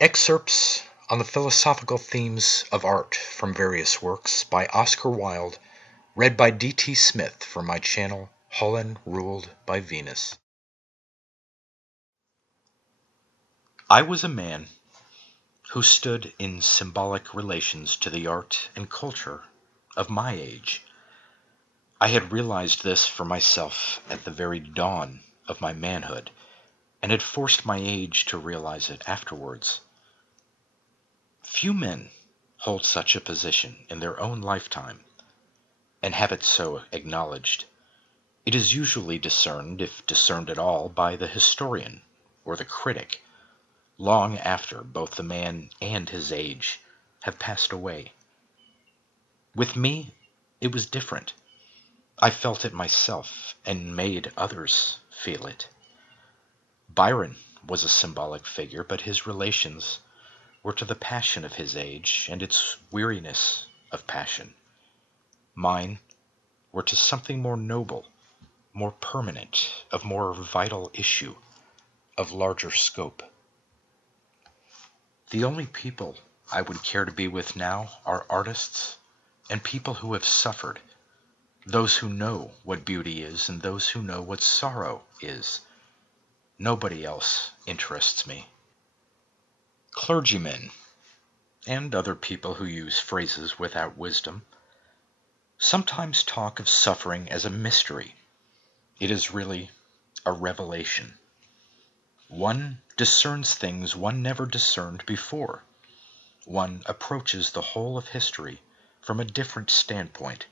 Excerpts on the philosophical themes of art from various works by Oscar Wilde, read by D.T. Smith from my channel, Holland Ruled by Venus. I was a man who stood in symbolic relations to the art and culture of my age. I had realized this for myself at the very dawn of my manhood, and had forced my age to realize it afterwards. Few men hold such a position in their own lifetime, and have it so acknowledged. It is usually discerned, if discerned at all, by the historian or the critic, long after both the man and his age have passed away. With me, it was different. I felt it myself, and made others feel it. Byron was a symbolic figure, but his relations were to the passion of his age and its weariness of passion. Mine were to something more noble, more permanent, of more vital issue, of larger scope. The only people I would care to be with now are artists and people who have suffered, those who know what beauty is and those who know what sorrow is. Nobody else interests me. Clergymen, and other people who use phrases without wisdom, sometimes talk of suffering as a mystery. It is really a revelation. One discerns things one never discerned before. One approaches the whole of history from a different standpoint.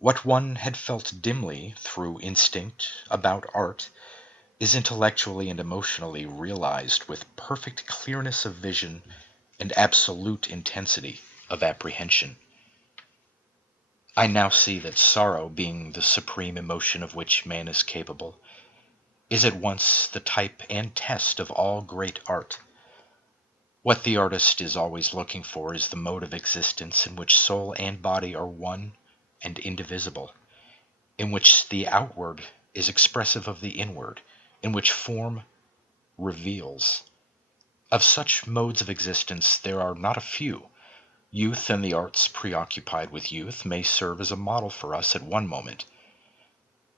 What one had felt dimly through instinct about art is intellectually and emotionally realized with perfect clearness of vision and absolute intensity of apprehension. I now see that sorrow, being the supreme emotion of which man is capable, is at once the type and test of all great art. What the artist is always looking for is the mode of existence in which soul and body are one and indivisible, in which the outward is expressive of the inward, in which form reveals. Of such modes of existence there are not a few. Youth and the arts preoccupied with youth may serve as a model for us at one moment.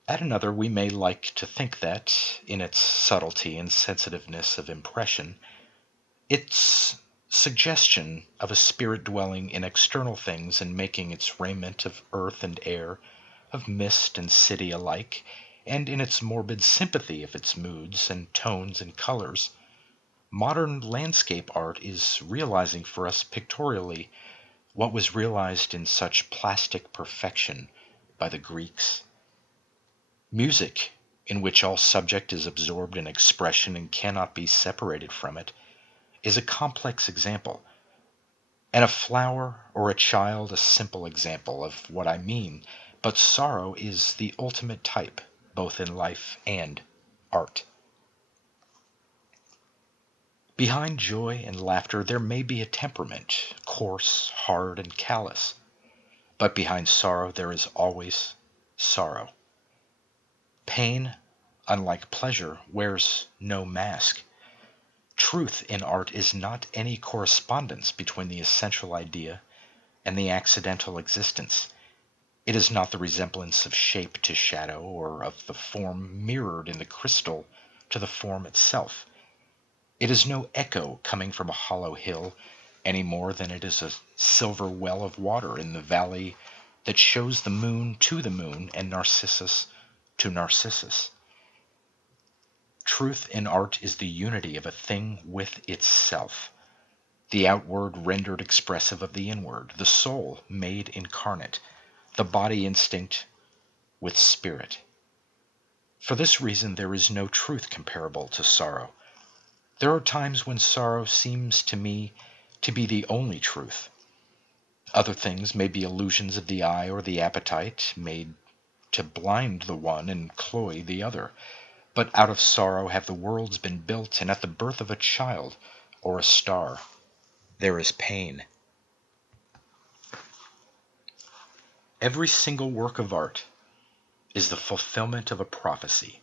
At another we may like to think that, in its subtlety and sensitiveness of impression, its suggestion of a spirit dwelling in external things and making its raiment of earth and air, of mist and city alike, and in its morbid sympathy of its moods and tones and colors, modern landscape art is realizing for us pictorially what was realized in such plastic perfection by the Greeks. Music, in which all subject is absorbed in expression and cannot be separated from it, is a complex example, and a flower or a child a simple example of what I mean, but sorrow is the ultimate type, both in life and art. Behind joy and laughter there may be a temperament, coarse, hard, and callous, but behind sorrow there is always sorrow. Pain, unlike pleasure, wears no mask. Truth in art is not any correspondence between the essential idea and the accidental existence. It is not the resemblance of shape to shadow, or of the form mirrored in the crystal to the form itself. It is no echo coming from a hollow hill, any more than it is a silver well of water in the valley that shows the moon to the moon and Narcissus to Narcissus. Truth in art is the unity of a thing with itself, the outward rendered expressive of the inward, the soul made incarnate, the body instinct with spirit. For this reason there is no truth comparable to sorrow. There are times when sorrow seems to me to be the only truth. Other things may be illusions of the eye or the appetite, made to blind the one and cloy the other. But out of sorrow have the worlds been built, and at the birth of a child or a star there is pain. Every single work of art is the fulfillment of a prophecy,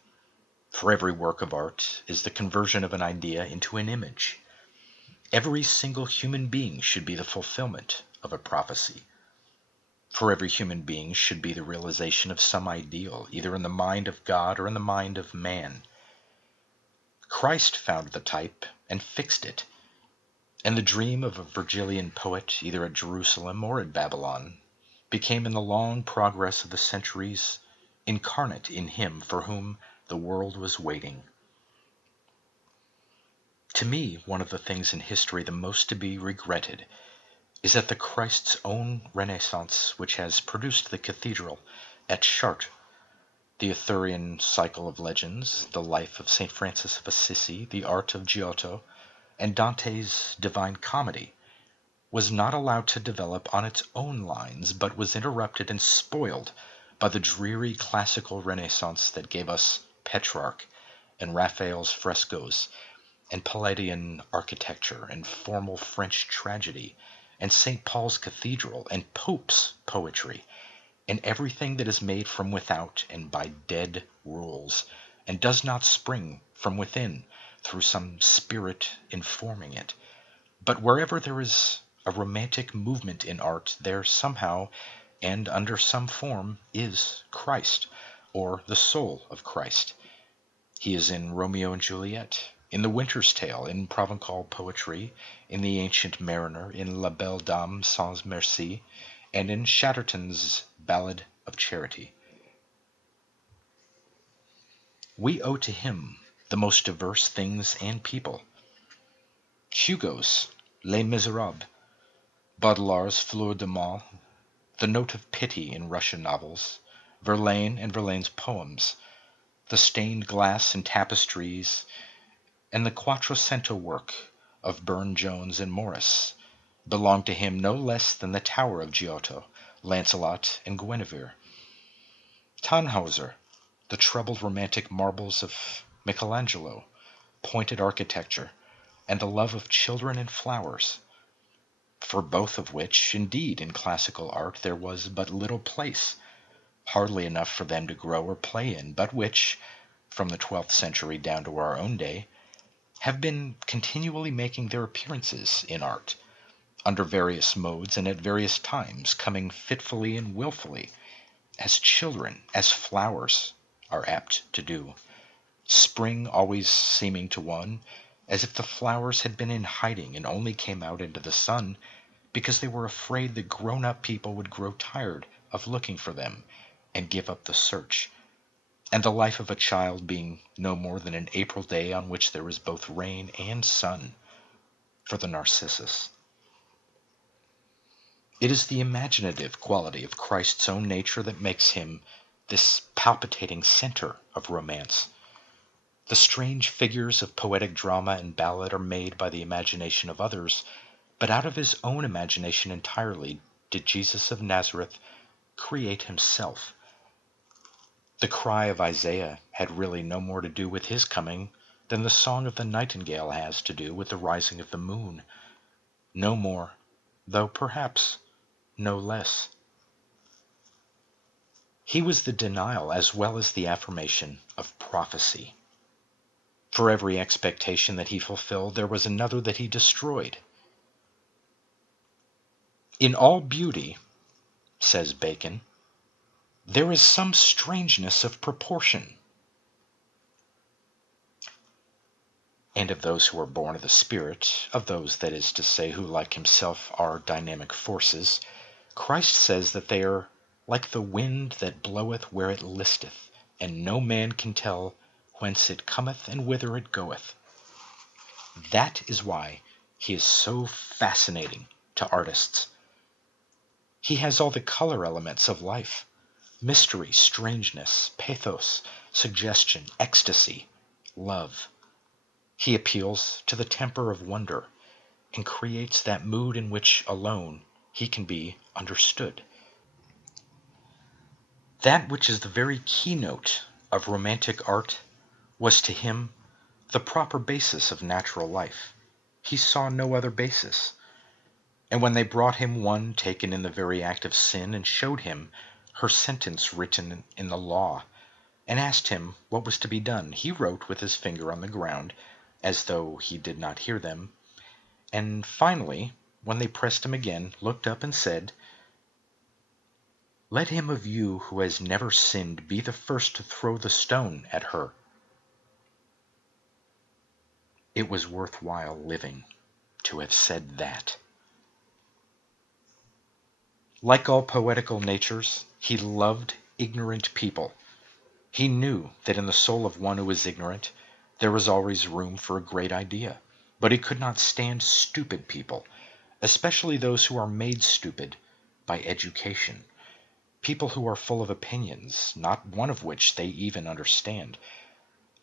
for every work of art is the conversion of an idea into an image. Every single human being should be the fulfillment of a prophecy. For every human being should be the realization of some ideal, either in the mind of God or in the mind of man. Christ found the type and fixed it, and the dream of a Virgilian poet, either at Jerusalem or at Babylon, became in the long progress of the centuries incarnate in him for whom the world was waiting. To me, one of the things in history the most to be regretted is that the Christ's own Renaissance, which has produced the cathedral at Chartres, the Arthurian cycle of legends, the life of St. Francis of Assisi, the art of Giotto, and Dante's Divine Comedy, was not allowed to develop on its own lines, but was interrupted and spoiled by the dreary classical Renaissance that gave us Petrarch and Raphael's frescoes, and Palladian architecture, and formal French tragedy, and St. Paul's Cathedral, and Pope's poetry, and everything that is made from without and by dead rules, and does not spring from within through some spirit informing it. But wherever there is a romantic movement in art, there somehow, and under some form, is Christ, or the soul of Christ. He is in Romeo and Juliet, in The Winter's Tale, in Provençal poetry, in The Ancient Mariner, in La Belle Dame sans Merci, and in Chatterton's Ballad of Charity. We owe to him the most diverse things and people. Hugo's Les Miserables, Baudelaire's Fleur de Mal, the note of pity in Russian novels, Verlaine and Verlaine's poems, the stained glass and tapestries, and the quattrocento work of Burne-Jones and Morris belong to him no less than the Tower of Giotto, Lancelot, and Guinevere. Tannhauser, the troubled romantic marbles of Michelangelo, pointed architecture, and the love of children and flowers, for both of which, indeed, in classical art there was but little place, hardly enough for them to grow or play in, but which, from the 12th century down to our own day, have been continually making their appearances in art, under various modes and at various times, coming fitfully and wilfully, as children, as flowers, are apt to do. Spring always seeming to one as if the flowers had been in hiding and only came out into the sun because they were afraid that grown-up people would grow tired of looking for them and give up the search, and the life of a child being no more than an April day on which there is both rain and sun for the narcissus. It is the imaginative quality of Christ's own nature that makes him this palpitating center of romance. The strange figures of poetic drama and ballad are made by the imagination of others, but out of his own imagination entirely did Jesus of Nazareth create himself. The cry of Isaiah had really no more to do with his coming than the song of the nightingale has to do with the rising of the moon. No more, though perhaps no less. He was the denial as well as the affirmation of prophecy. For every expectation that he fulfilled, there was another that he destroyed. In all beauty, says Bacon, there is some strangeness of proportion. And of those who are born of the Spirit, of those, that is to say, who like himself are dynamic forces, Christ says that they are like the wind that bloweth where it listeth, and no man can tell whence it cometh and whither it goeth. That is why he is so fascinating to artists. He has all the color elements of life: mystery, strangeness, pathos, suggestion, ecstasy, love. He appeals to the temper of wonder and creates that mood in which alone he can be understood. That which is the very keynote of romantic art was to him the proper basis of natural life. He saw no other basis. And when they brought him one taken in the very act of sin, and showed him her sentence written in the law, and asked him what was to be done, he wrote with his finger on the ground, as though he did not hear them, and finally, when they pressed him again, looked up and said, "Let him of you who has never sinned be the first to throw the stone at her." It was worthwhile living to have said that. Like all poetical natures, he loved ignorant people. He knew that in the soul of one who is ignorant, there is always room for a great idea. But he could not stand stupid people, especially those who are made stupid by education. People who are full of opinions, not one of which they even understand.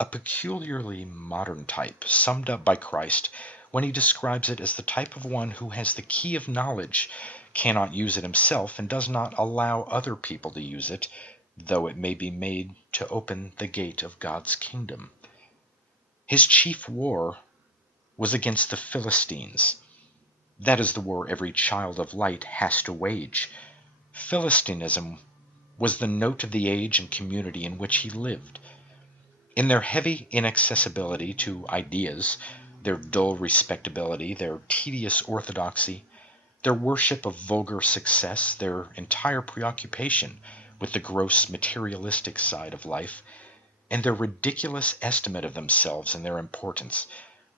A peculiarly modern type, summed up by Christ when he describes it as the type of one who has the key of knowledge, cannot use it himself, and does not allow other people to use it, though it may be made to open the gate of God's kingdom. His chief war was against the Philistines. That is the war every child of light has to wage. Philistinism was the note of the age and community in which he lived. In their heavy inaccessibility to ideas, their dull respectability, their tedious orthodoxy, their worship of vulgar success, their entire preoccupation with the gross materialistic side of life, and their ridiculous estimate of themselves and their importance,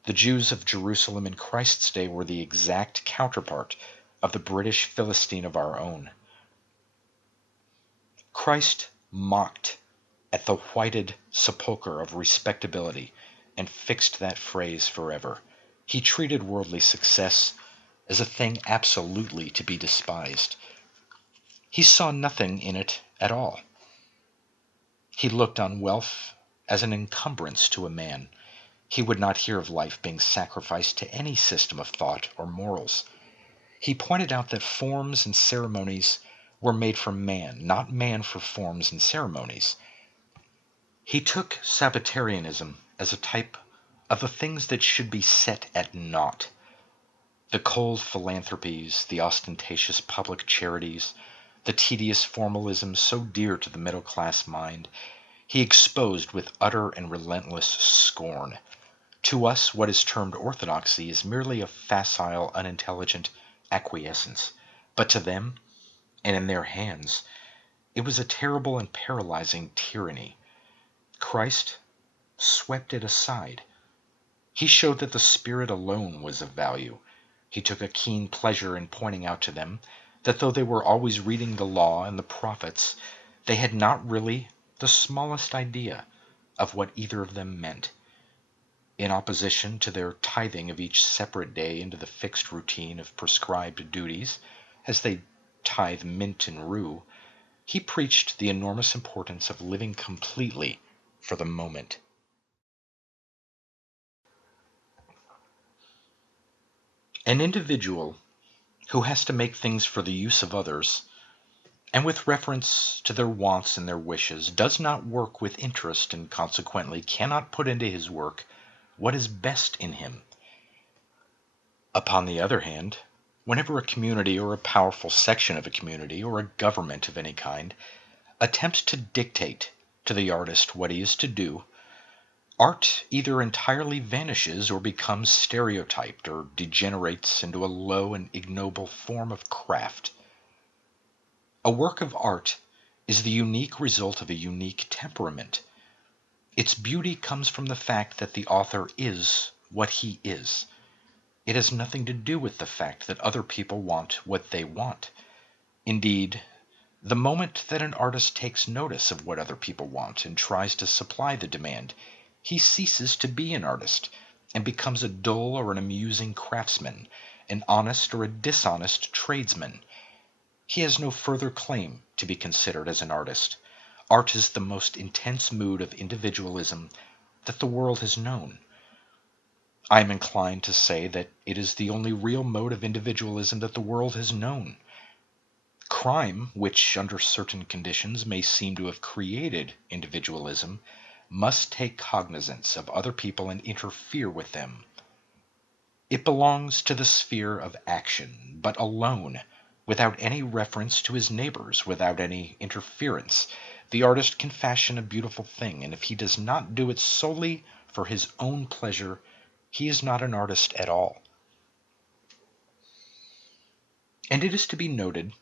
the Jews of Jerusalem in Christ's day were the exact counterpart of the British Philistine of our own. Christ mocked at the whited sepulchre of respectability and fixed that phrase forever. He treated worldly success as a thing absolutely to be despised. He saw nothing in it at all. He looked on wealth as an encumbrance to a man. He would not hear of life being sacrificed to any system of thought or morals. He pointed out that forms and ceremonies were made for man, not man for forms and ceremonies. He took Sabbatarianism as a type of the things that should be set at naught. The cold philanthropies, the ostentatious public charities, the tedious formalism so dear to the middle-class mind, he exposed with utter and relentless scorn. To us, what is termed orthodoxy is merely a facile, unintelligent acquiescence. But to them, and in their hands, it was a terrible and paralyzing tyranny. Christ swept it aside. He showed that the Spirit alone was of value. He took a keen pleasure in pointing out to them that though they were always reading the law and the prophets, they had not really the smallest idea of what either of them meant. In opposition to their tithing of each separate day into the fixed routine of prescribed duties, as they tithe mint and rue, he preached the enormous importance of living completely for the moment. An individual who has to make things for the use of others, and with reference to their wants and their wishes, does not work with interest and consequently cannot put into his work what is best in him. Upon the other hand, whenever a community or a powerful section of a community or a government of any kind attempts to dictate to the artist what he is to do, art either entirely vanishes or becomes stereotyped or degenerates into a low and ignoble form of craft. A work of art is the unique result of a unique temperament. Its beauty comes from the fact that the author is what he is. It has nothing to do with the fact that other people want what they want. Indeed, the moment that an artist takes notice of what other people want and tries to supply the demand, he ceases to be an artist and becomes a dull or an amusing craftsman, an honest or a dishonest tradesman. He has no further claim to be considered as an artist. Art is the most intense mood of individualism that the world has known. I am inclined to say that it is the only real mode of individualism that the world has known. Crime, which under certain conditions may seem to have created individualism, must take cognizance of other people and interfere with them. It belongs to the sphere of action, but alone, without any reference to his neighbors, without any interference. The artist can fashion a beautiful thing, and if he does not do it solely for his own pleasure, he is not an artist at all. And it is to be noted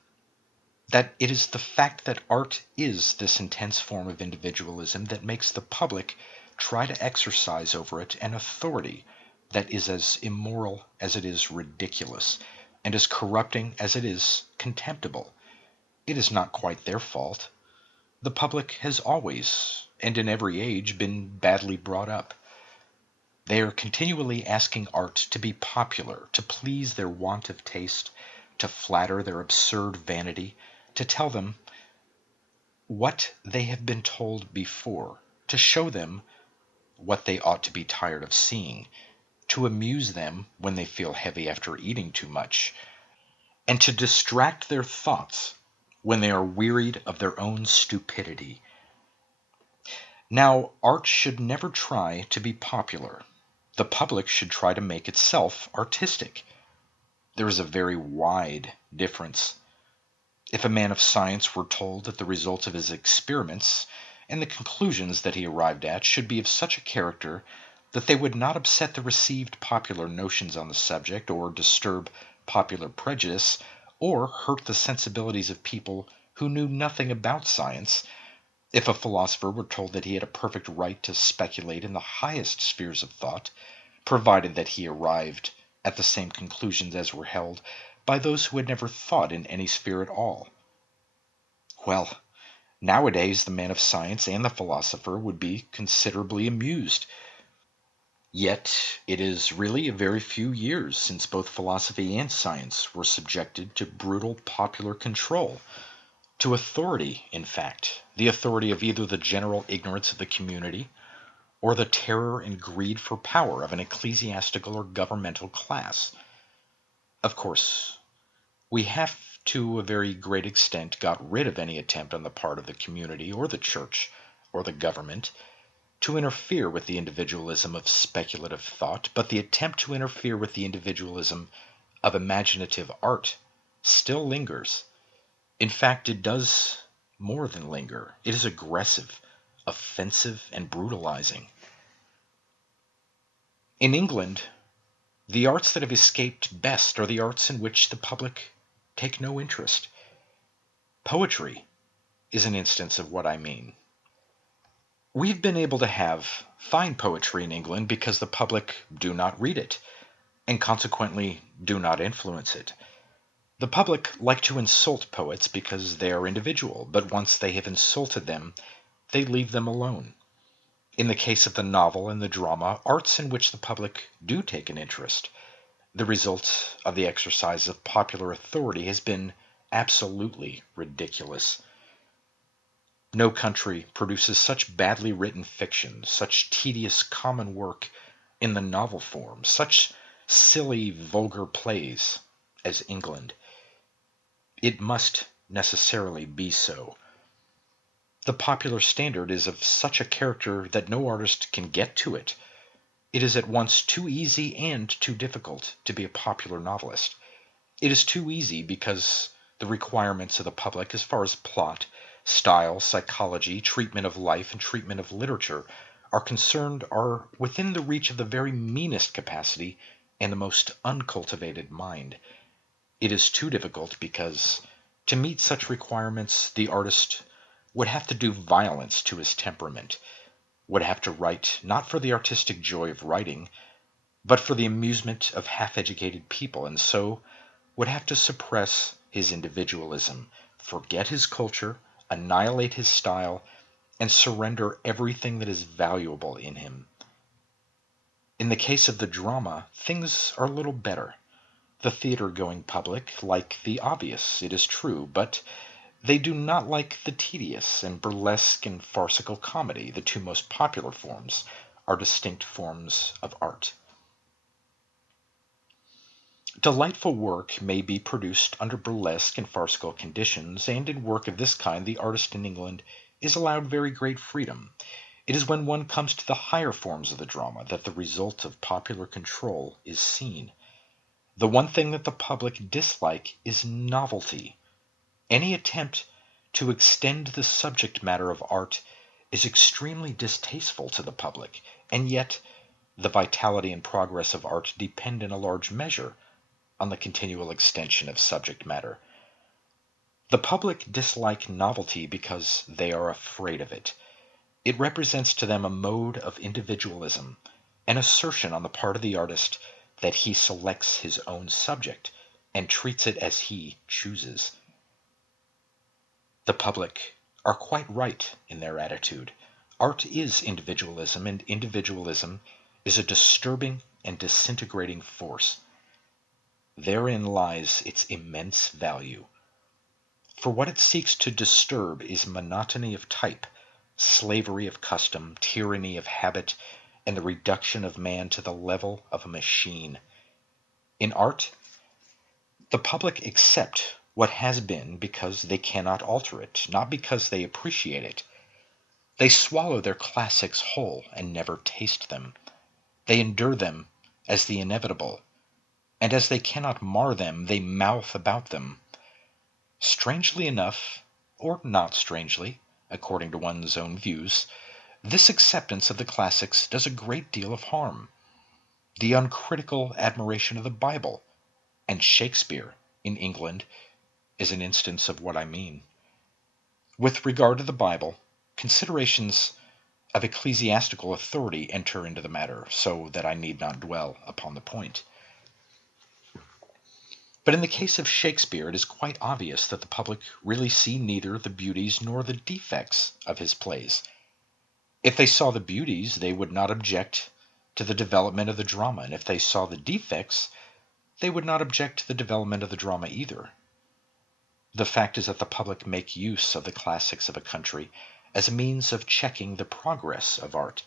that it is the fact that art is this intense form of individualism that makes the public try to exercise over it an authority that is as immoral as it is ridiculous, and as corrupting as it is contemptible. It is not quite their fault. The public has always, and in every age, been badly brought up. They are continually asking art to be popular, to please their want of taste, to flatter their absurd vanity, to tell them what they have been told before, to show them what they ought to be tired of seeing, to amuse them when they feel heavy after eating too much, and to distract their thoughts when they are wearied of their own stupidity. Now, art should never try to be popular. The public should try to make itself artistic. There is a very wide difference. If a man of science were told that the results of his experiments and the conclusions that he arrived at should be of such a character that they would not upset the received popular notions on the subject, or disturb popular prejudice, or hurt the sensibilities of people who knew nothing about science, if a philosopher were told that he had a perfect right to speculate in the highest spheres of thought, provided that he arrived at the same conclusions as were held by those who had never thought in any sphere at all, well, nowadays the man of science and the philosopher would be considerably amused. Yet it is really a very few years since both philosophy and science were subjected to brutal popular control, to authority, in fact, the authority of either the general ignorance of the community or the terror and greed for power of an ecclesiastical or governmental class. Of course, we have to a very great extent got rid of any attempt on the part of the community or the church or the government to interfere with the individualism of speculative thought, but the attempt to interfere with the individualism of imaginative art still lingers. In fact, it does more than linger. It is aggressive, offensive, and brutalizing. In England, the arts that have escaped best are the arts in which the public take no interest. Poetry is an instance of what I mean. We've been able to have fine poetry in England because the public do not read it, and consequently do not influence it. The public like to insult poets because they are individual, but once they have insulted them, they leave them alone. In the case of the novel and the drama, arts in which the public do take an interest, the result of the exercise of popular authority has been absolutely ridiculous. No country produces such badly written fiction, such tedious common work in the novel form, such silly vulgar plays as England. It must necessarily be so. The popular standard is of such a character that no artist can get to it. It is at once too easy and too difficult to be a popular novelist. It is too easy because the requirements of the public as far as plot, style, psychology, treatment of life, and treatment of literature are concerned are within the reach of the very meanest capacity and the most uncultivated mind. It is too difficult because to meet such requirements the artist would have to do violence to his temperament, would have to write not for the artistic joy of writing, but for the amusement of half-educated people, and so would have to suppress his individualism, forget his culture, annihilate his style, and surrender everything that is valuable in him. In the case of the drama, things are a little better. The theater-going public like the obvious, it is true, but they do not like the tedious, and burlesque and farcical comedy, the two most popular forms, are distinct forms of art. Delightful work may be produced under burlesque and farcical conditions, and in work of this kind the artist in England is allowed very great freedom. It is when one comes to the higher forms of the drama that the result of popular control is seen. The one thing that the public dislike is novelty. Any attempt to extend the subject matter of art is extremely distasteful to the public, and yet the vitality and progress of art depend in a large measure on the continual extension of subject matter. The public dislike novelty because they are afraid of it. It represents to them a mode of individualism, an assertion on the part of the artist that he selects his own subject and treats it as he chooses. The public are quite right in their attitude. Art is individualism, and individualism is a disturbing and disintegrating force. Therein lies its immense value. For what it seeks to disturb is monotony of type, slavery of custom, tyranny of habit, and the reduction of man to the level of a machine. In art, the public accept what has been because they cannot alter it, not because they appreciate it. They swallow their classics whole and never taste them. They endure them as the inevitable, and as they cannot mar them, they mouth about them. Strangely enough, or not strangely, according to one's own views, this acceptance of the classics does a great deal of harm. The uncritical admiration of the Bible and Shakespeare in England is an instance of what I mean. With regard to the Bible, considerations of ecclesiastical authority enter into the matter, so that I need not dwell upon the point. But in the case of Shakespeare, it is quite obvious that the public really see neither the beauties nor the defects of his plays. If they saw the beauties, they would not object to the development of the drama, and if they saw the defects, they would not object to the development of the drama either. The fact is that the public make use of the classics of a country as a means of checking the progress of art.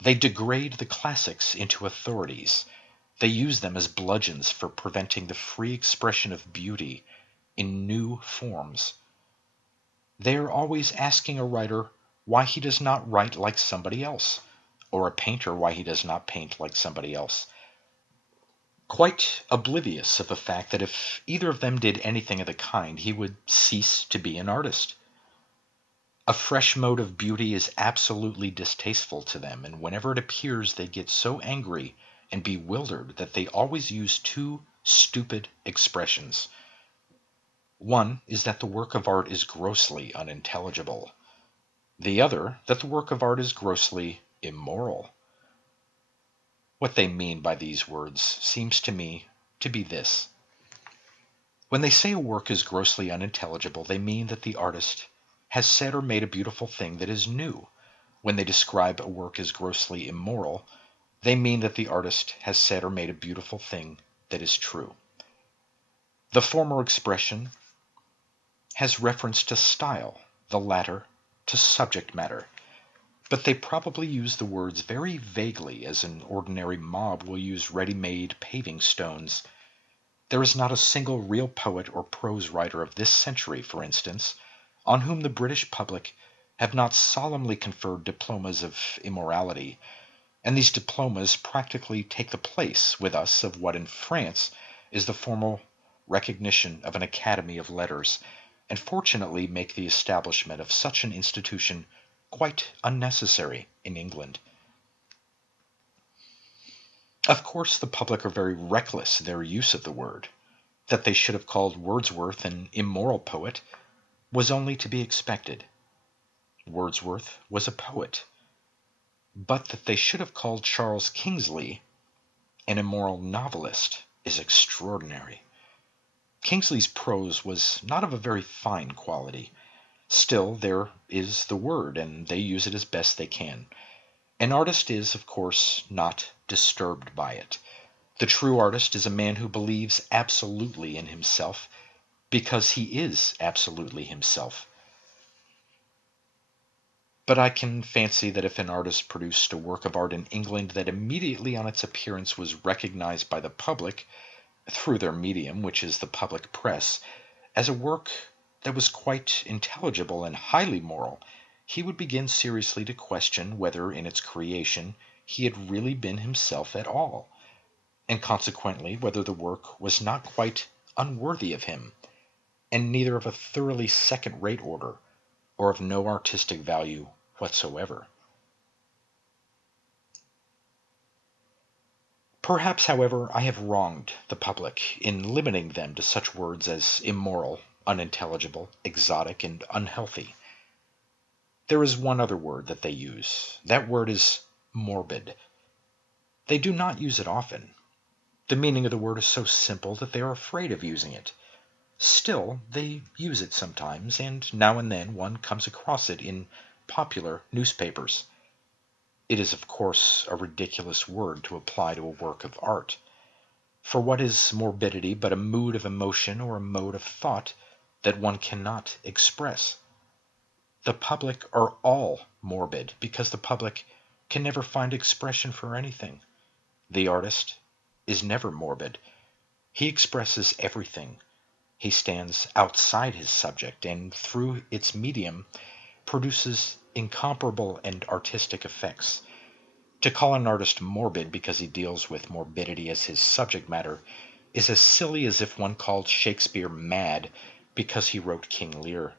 They degrade the classics into authorities. They use them as bludgeons for preventing the free expression of beauty in new forms. They are always asking a writer why he does not write like somebody else, or a painter why he does not paint like somebody else, quite oblivious of the fact that if either of them did anything of the kind, he would cease to be an artist. A fresh mode of beauty is absolutely distasteful to them, and whenever it appears they get so angry and bewildered that they always use two stupid expressions. One is that the work of art is grossly unintelligible. The other, that the work of art is grossly immoral. What they mean by these words seems to me to be this. When they say a work is grossly unintelligible, they mean that the artist has said or made a beautiful thing that is new. When they describe a work as grossly immoral, they mean that the artist has said or made a beautiful thing that is true. The former expression has reference to style, the latter to subject matter. But they probably use the words very vaguely, as an ordinary mob will use ready-made paving stones. There is not a single real poet or prose writer of this century, for instance, on whom the British public have not solemnly conferred diplomas of immorality, and these diplomas practically take the place with us of what in France is the formal recognition of an Academy of Letters, and fortunately make the establishment of such an institution quite unnecessary in England. Of course, the public are very reckless in their use of the word. That they should have called Wordsworth an immoral poet was only to be expected. Wordsworth was a poet. But that they should have called Charles Kingsley an immoral novelist is extraordinary. Kingsley's prose was not of a very fine quality. Still, there is the word, and they use it as best they can. An artist is, of course, not disturbed by it. The true artist is a man who believes absolutely in himself because he is absolutely himself. But I can fancy that if an artist produced a work of art in England that immediately on its appearance was recognized by the public, through their medium, which is the public press, as a work that was quite intelligible and highly moral, he would begin seriously to question whether in its creation he had really been himself at all, and consequently whether the work was not quite unworthy of him, and neither of a thoroughly second-rate order, or of no artistic value whatsoever. Perhaps, however, I have wronged the public in limiting them to such words as immoral, unintelligible, exotic, and unhealthy. There is one other word that they use. That word is morbid. They do not use it often. The meaning of the word is so simple that they are afraid of using it. Still, they use it sometimes, and now and then one comes across it in popular newspapers. It is, of course, a ridiculous word to apply to a work of art. For what is morbidity but a mood of emotion or a mode of thought that one cannot express? The public are all morbid because the public can never find expression for anything. The artist is never morbid. He expresses everything. He stands outside his subject and through its medium produces incomparable and artistic effects. To call an artist morbid because he deals with morbidity as his subject matter is as silly as if one called Shakespeare mad because he wrote King Lear.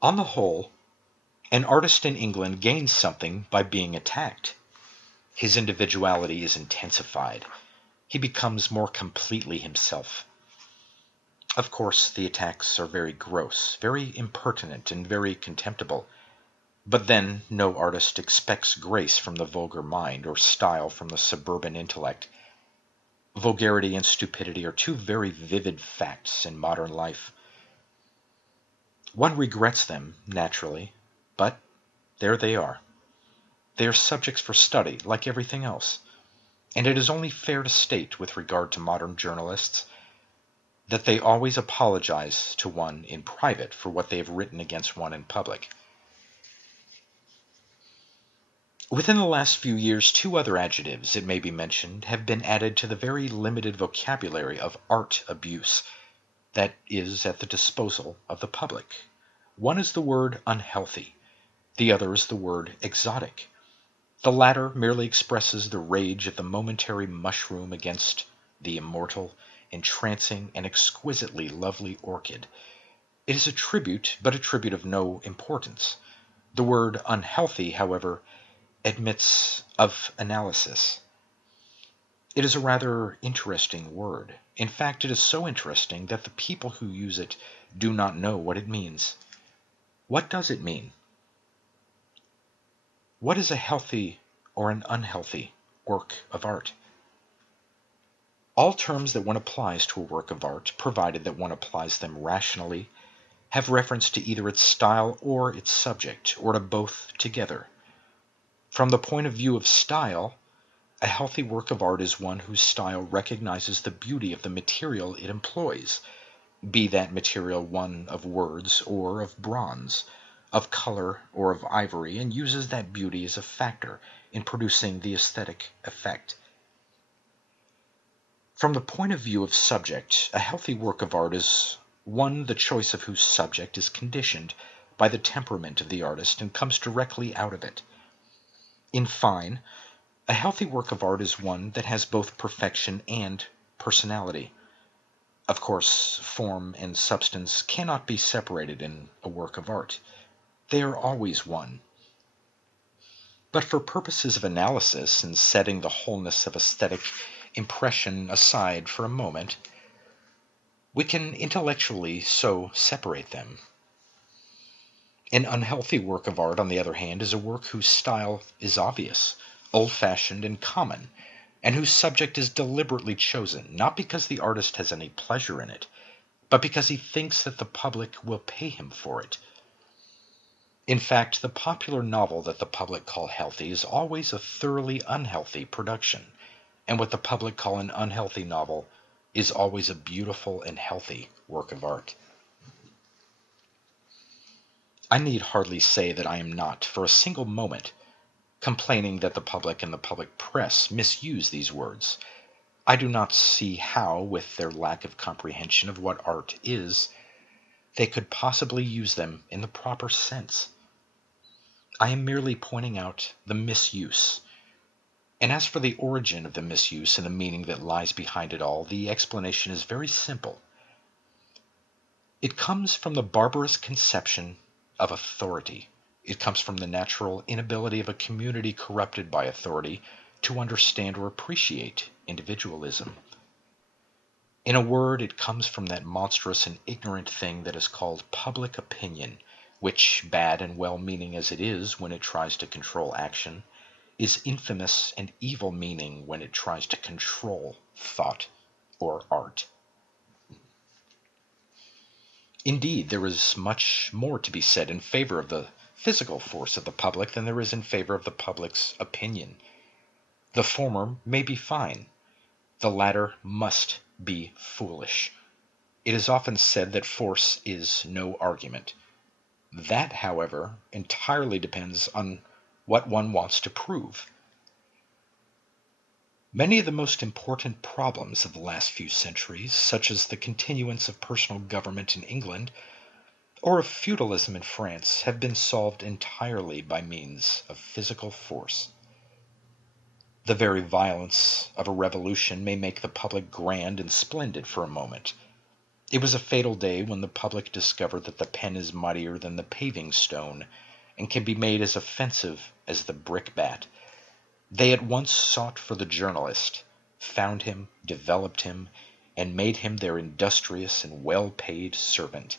On the whole, an artist in England gains something by being attacked. His individuality is intensified. He becomes more completely himself. Of course, the attacks are very gross, very impertinent, and very contemptible. But then, no artist expects grace from the vulgar mind or style from the suburban intellect. Vulgarity and stupidity are two very vivid facts in modern life. One regrets them, naturally, but there they are. They are subjects for study, like everything else. And it is only fair to state, with regard to modern journalists, that they always apologize to one in private for what they have written against one in public. Within the last few years, two other adjectives, it may be mentioned, have been added to the very limited vocabulary of art abuse that is at the disposal of the public. One is the word unhealthy. The other is the word exotic. The latter merely expresses the rage of the momentary mushroom against the immortal, entrancing, and exquisitely lovely orchid. It is a tribute, but a tribute of no importance. The word unhealthy, however, admits of analysis. It is a rather interesting word. In fact, it is so interesting that the people who use it do not know what it means. What does it mean? What is a healthy or an unhealthy work of art? All terms that one applies to a work of art, provided that one applies them rationally, have reference to either its style or its subject, or to both together. From the point of view of style, a healthy work of art is one whose style recognizes the beauty of the material it employs, be that material one of words or of bronze, of color or of ivory, and uses that beauty as a factor in producing the aesthetic effect. From the point of view of subject, a healthy work of art is one the choice of whose subject is conditioned by the temperament of the artist and comes directly out of it. In fine, a healthy work of art is one that has both perfection and personality. Of course, form and substance cannot be separated in a work of art. They are always one. But for purposes of analysis and setting the wholeness of aesthetic impression aside for a moment, we can intellectually so separate them. An unhealthy work of art, on the other hand, is a work whose style is obvious, old-fashioned, and common, and whose subject is deliberately chosen, not because the artist has any pleasure in it, but because he thinks that the public will pay him for it. In fact, the popular novel that the public call healthy is always a thoroughly unhealthy production, and what the public call an unhealthy novel is always a beautiful and healthy work of art. I need hardly say that I am not, for a single moment, complaining that the public and the public press misuse these words. I do not see how, with their lack of comprehension of what art is, they could possibly use them in the proper sense. I am merely pointing out the misuse. And as for the origin of the misuse and the meaning that lies behind it all, the explanation is very simple. It comes from the barbarous conception of authority. It comes from the natural inability of a community corrupted by authority to understand or appreciate individualism. In a word, it comes from that monstrous and ignorant thing that is called public opinion, which, bad and well-meaning as it is when it tries to control action, is infamous and evil-meaning when it tries to control thought or art. Indeed, there is much more to be said in favor of the physical force of the public than there is in favor of the public's opinion. The former may be fine, the latter must be foolish. It is often said that force is no argument. That, however, entirely depends on what one wants to prove. Many of the most important problems of the last few centuries, such as the continuance of personal government in England or of feudalism in France, have been solved entirely by means of physical force. The very violence of a revolution may make the public grand and splendid for a moment. It was a fatal day when the public discovered that the pen is mightier than the paving stone, and can be made as offensive as the brickbat. They at once sought for the journalist, found him, developed him, and made him their industrious and well-paid servant.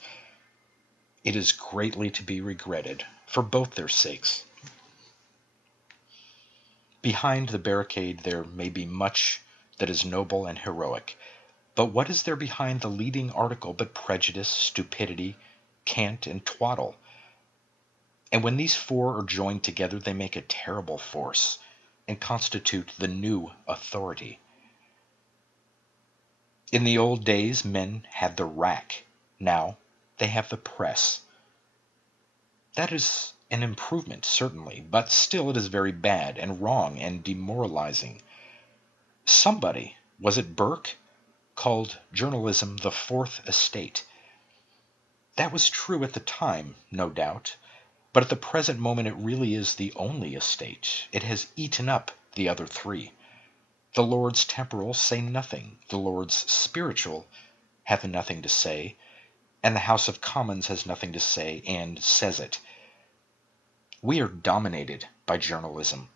It is greatly to be regretted, for both their sakes. Behind the barricade there may be much that is noble and heroic, but what is there behind the leading article but prejudice, stupidity, cant, and twaddle? And when these four are joined together, they make a terrible force, and constitute the new authority. In the old days, men had the rack. Now they have the press. That is an improvement, certainly, but still it is very bad and wrong and demoralizing. Somebody, was it Burke, called journalism the fourth estate. That was true at the time, no doubt, but at the present moment it really is the only estate. It has eaten up the other three. The lords temporal say nothing, the lords spiritual have nothing to say, and the House of Commons has nothing to say and says it. We are dominated by journalism.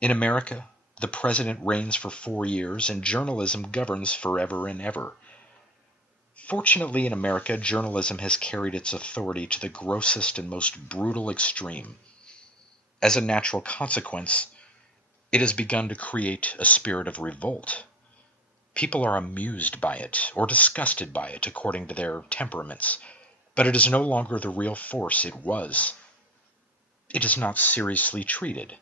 In America, the president reigns for 4 years and journalism governs forever and ever. Fortunately, in America, journalism has carried its authority to the grossest and most brutal extreme. As a natural consequence, it has begun to create a spirit of revolt. People are amused by it, or disgusted by it, according to their temperaments, but it is no longer the real force it was. It is not seriously treated.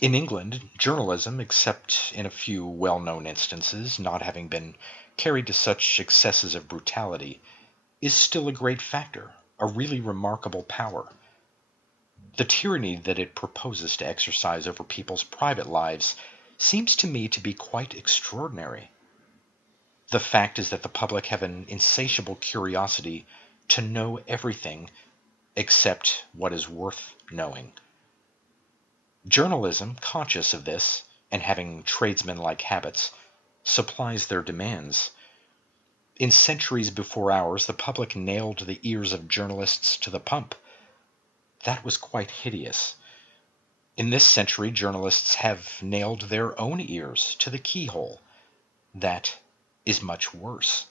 In England, journalism, except in a few well-known instances, not having been carried to such excesses of brutality, is still a great factor, a really remarkable power. The tyranny that it proposes to exercise over people's private lives seems to me to be quite extraordinary. The fact is that the public have an insatiable curiosity to know everything except what is worth knowing. Journalism, conscious of this, and having tradesman-like habits, supplies their demands. In centuries before ours, the public nailed the ears of journalists to the pump. That was quite hideous. In this century, journalists have nailed their own ears to the keyhole. That is much worse.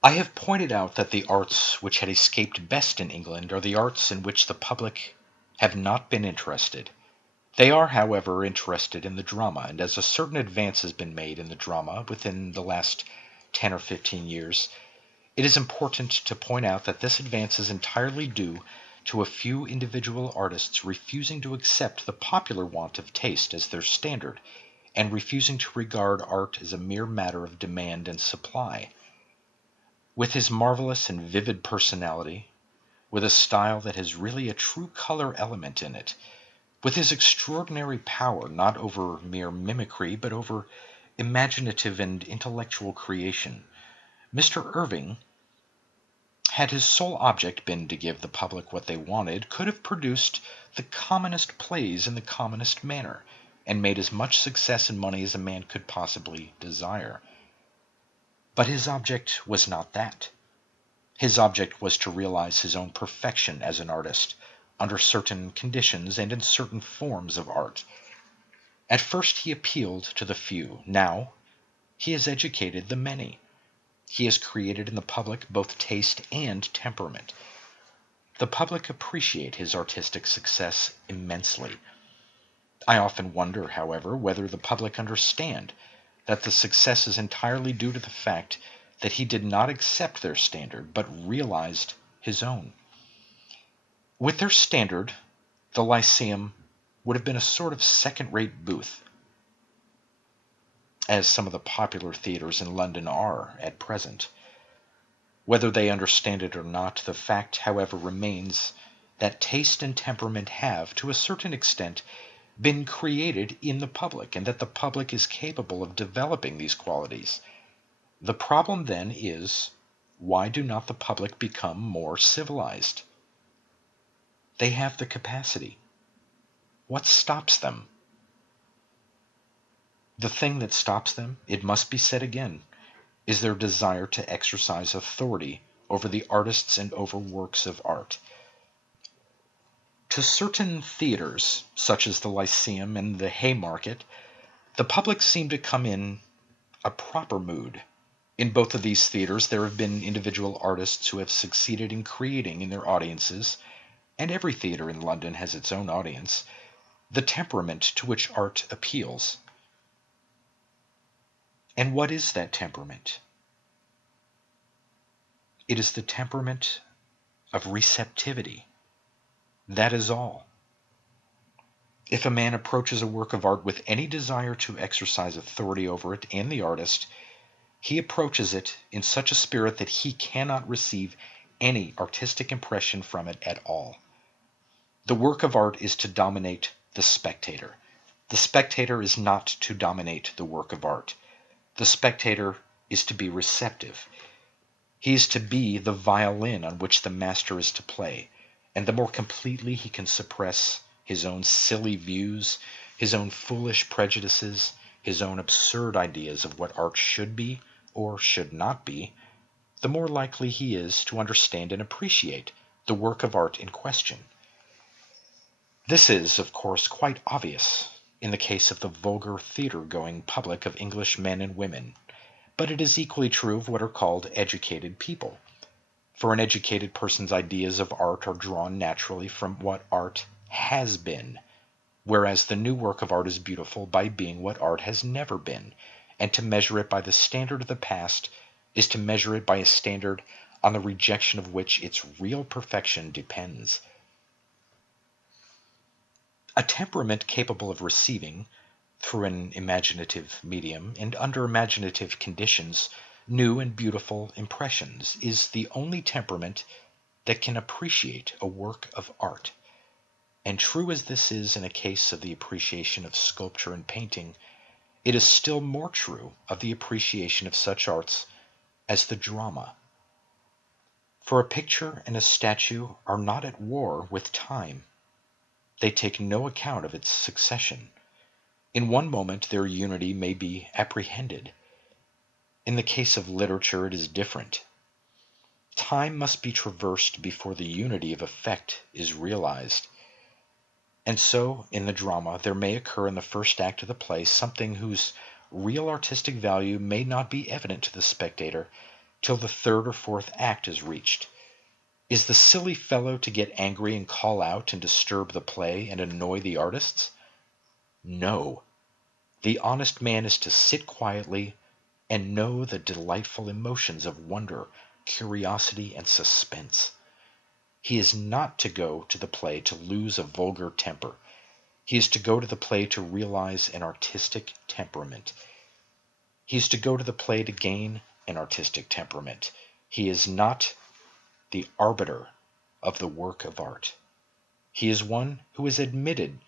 I have pointed out that the arts which had escaped best in England are the arts in which the public have not been interested. They are, however, interested in the drama, and as a certain advance has been made in the drama within the last 10 or 15 years, it is important to point out that this advance is entirely due to a few individual artists refusing to accept the popular want of taste as their standard, and refusing to regard art as a mere matter of demand and supply. With his marvelous and vivid personality, with a style that has really a true color element in it, with his extraordinary power not over mere mimicry but over imaginative and intellectual creation, Mr. Irving, had his sole object been to give the public what they wanted, could have produced the commonest plays in the commonest manner, and made as much success and money as a man could possibly desire. But his object was not that. His object was to realize his own perfection as an artist, under certain conditions and in certain forms of art. At first he appealed to the few. Now he has educated the many. He has created in the public both taste and temperament. The public appreciate his artistic success immensely. I often wonder, however, whether the public understand that the success is entirely due to the fact that he did not accept their standard, but realized his own. With their standard, the Lyceum would have been a sort of second-rate booth, as some of the popular theaters in London are at present. Whether they understand it or not, the fact, however, remains that taste and temperament have, to a certain extent, been created in the public, and that the public is capable of developing these qualities. The problem then is, why do not the public become more civilized? They have the capacity. What stops them? The thing that stops them, it must be said again, is their desire to exercise authority over the artists and over works of art. To certain theaters, such as the Lyceum and the Haymarket, the public seem to come in a proper mood. In both of these theaters, there have been individual artists who have succeeded in creating in their audiences, and every theater in London has its own audience, the temperament to which art appeals. And what is that temperament? It is the temperament of receptivity. That is all. If a man approaches a work of art with any desire to exercise authority over it and the artist, he approaches it in such a spirit that he cannot receive any artistic impression from it at all. The work of art is to dominate the spectator. The spectator is not to dominate the work of art. The spectator is to be receptive. He is to be the violin on which the master is to play, and the more completely he can suppress his own silly views, his own foolish prejudices, his own absurd ideas of what art should be or should not be, the more likely he is to understand and appreciate the work of art in question. This is, of course, quite obvious in the case of the vulgar theater-going public of English men and women, but it is equally true of what are called educated people. For an educated person's ideas of art are drawn naturally from what art has been, whereas the new work of art is beautiful by being what art has never been, and to measure it by the standard of the past is to measure it by a standard on the rejection of which its real perfection depends. A temperament capable of receiving, through an imaginative medium and under imaginative conditions, new and beautiful impressions, is the only temperament that can appreciate a work of art. And true as this is in a case of the appreciation of sculpture and painting, it is still more true of the appreciation of such arts as the drama. For a picture and a statue are not at war with time. They take no account of its succession. In one moment their unity may be apprehended. In the case of literature it is different. Time must be traversed before the unity of effect is realized. And so, in the drama, there may occur in the first act of the play something whose real artistic value may not be evident to the spectator till the third or fourth act is reached. Is the silly fellow to get angry and call out and disturb the play and annoy the artists? No. The honest man is to sit quietly and know the delightful emotions of wonder, curiosity, and suspense. He is not to go to the play to lose a vulgar temper. He is to go to the play to realize an artistic temperament. He is to go to the play to gain an artistic temperament. He is not the arbiter of the work of art. He is one who is admitted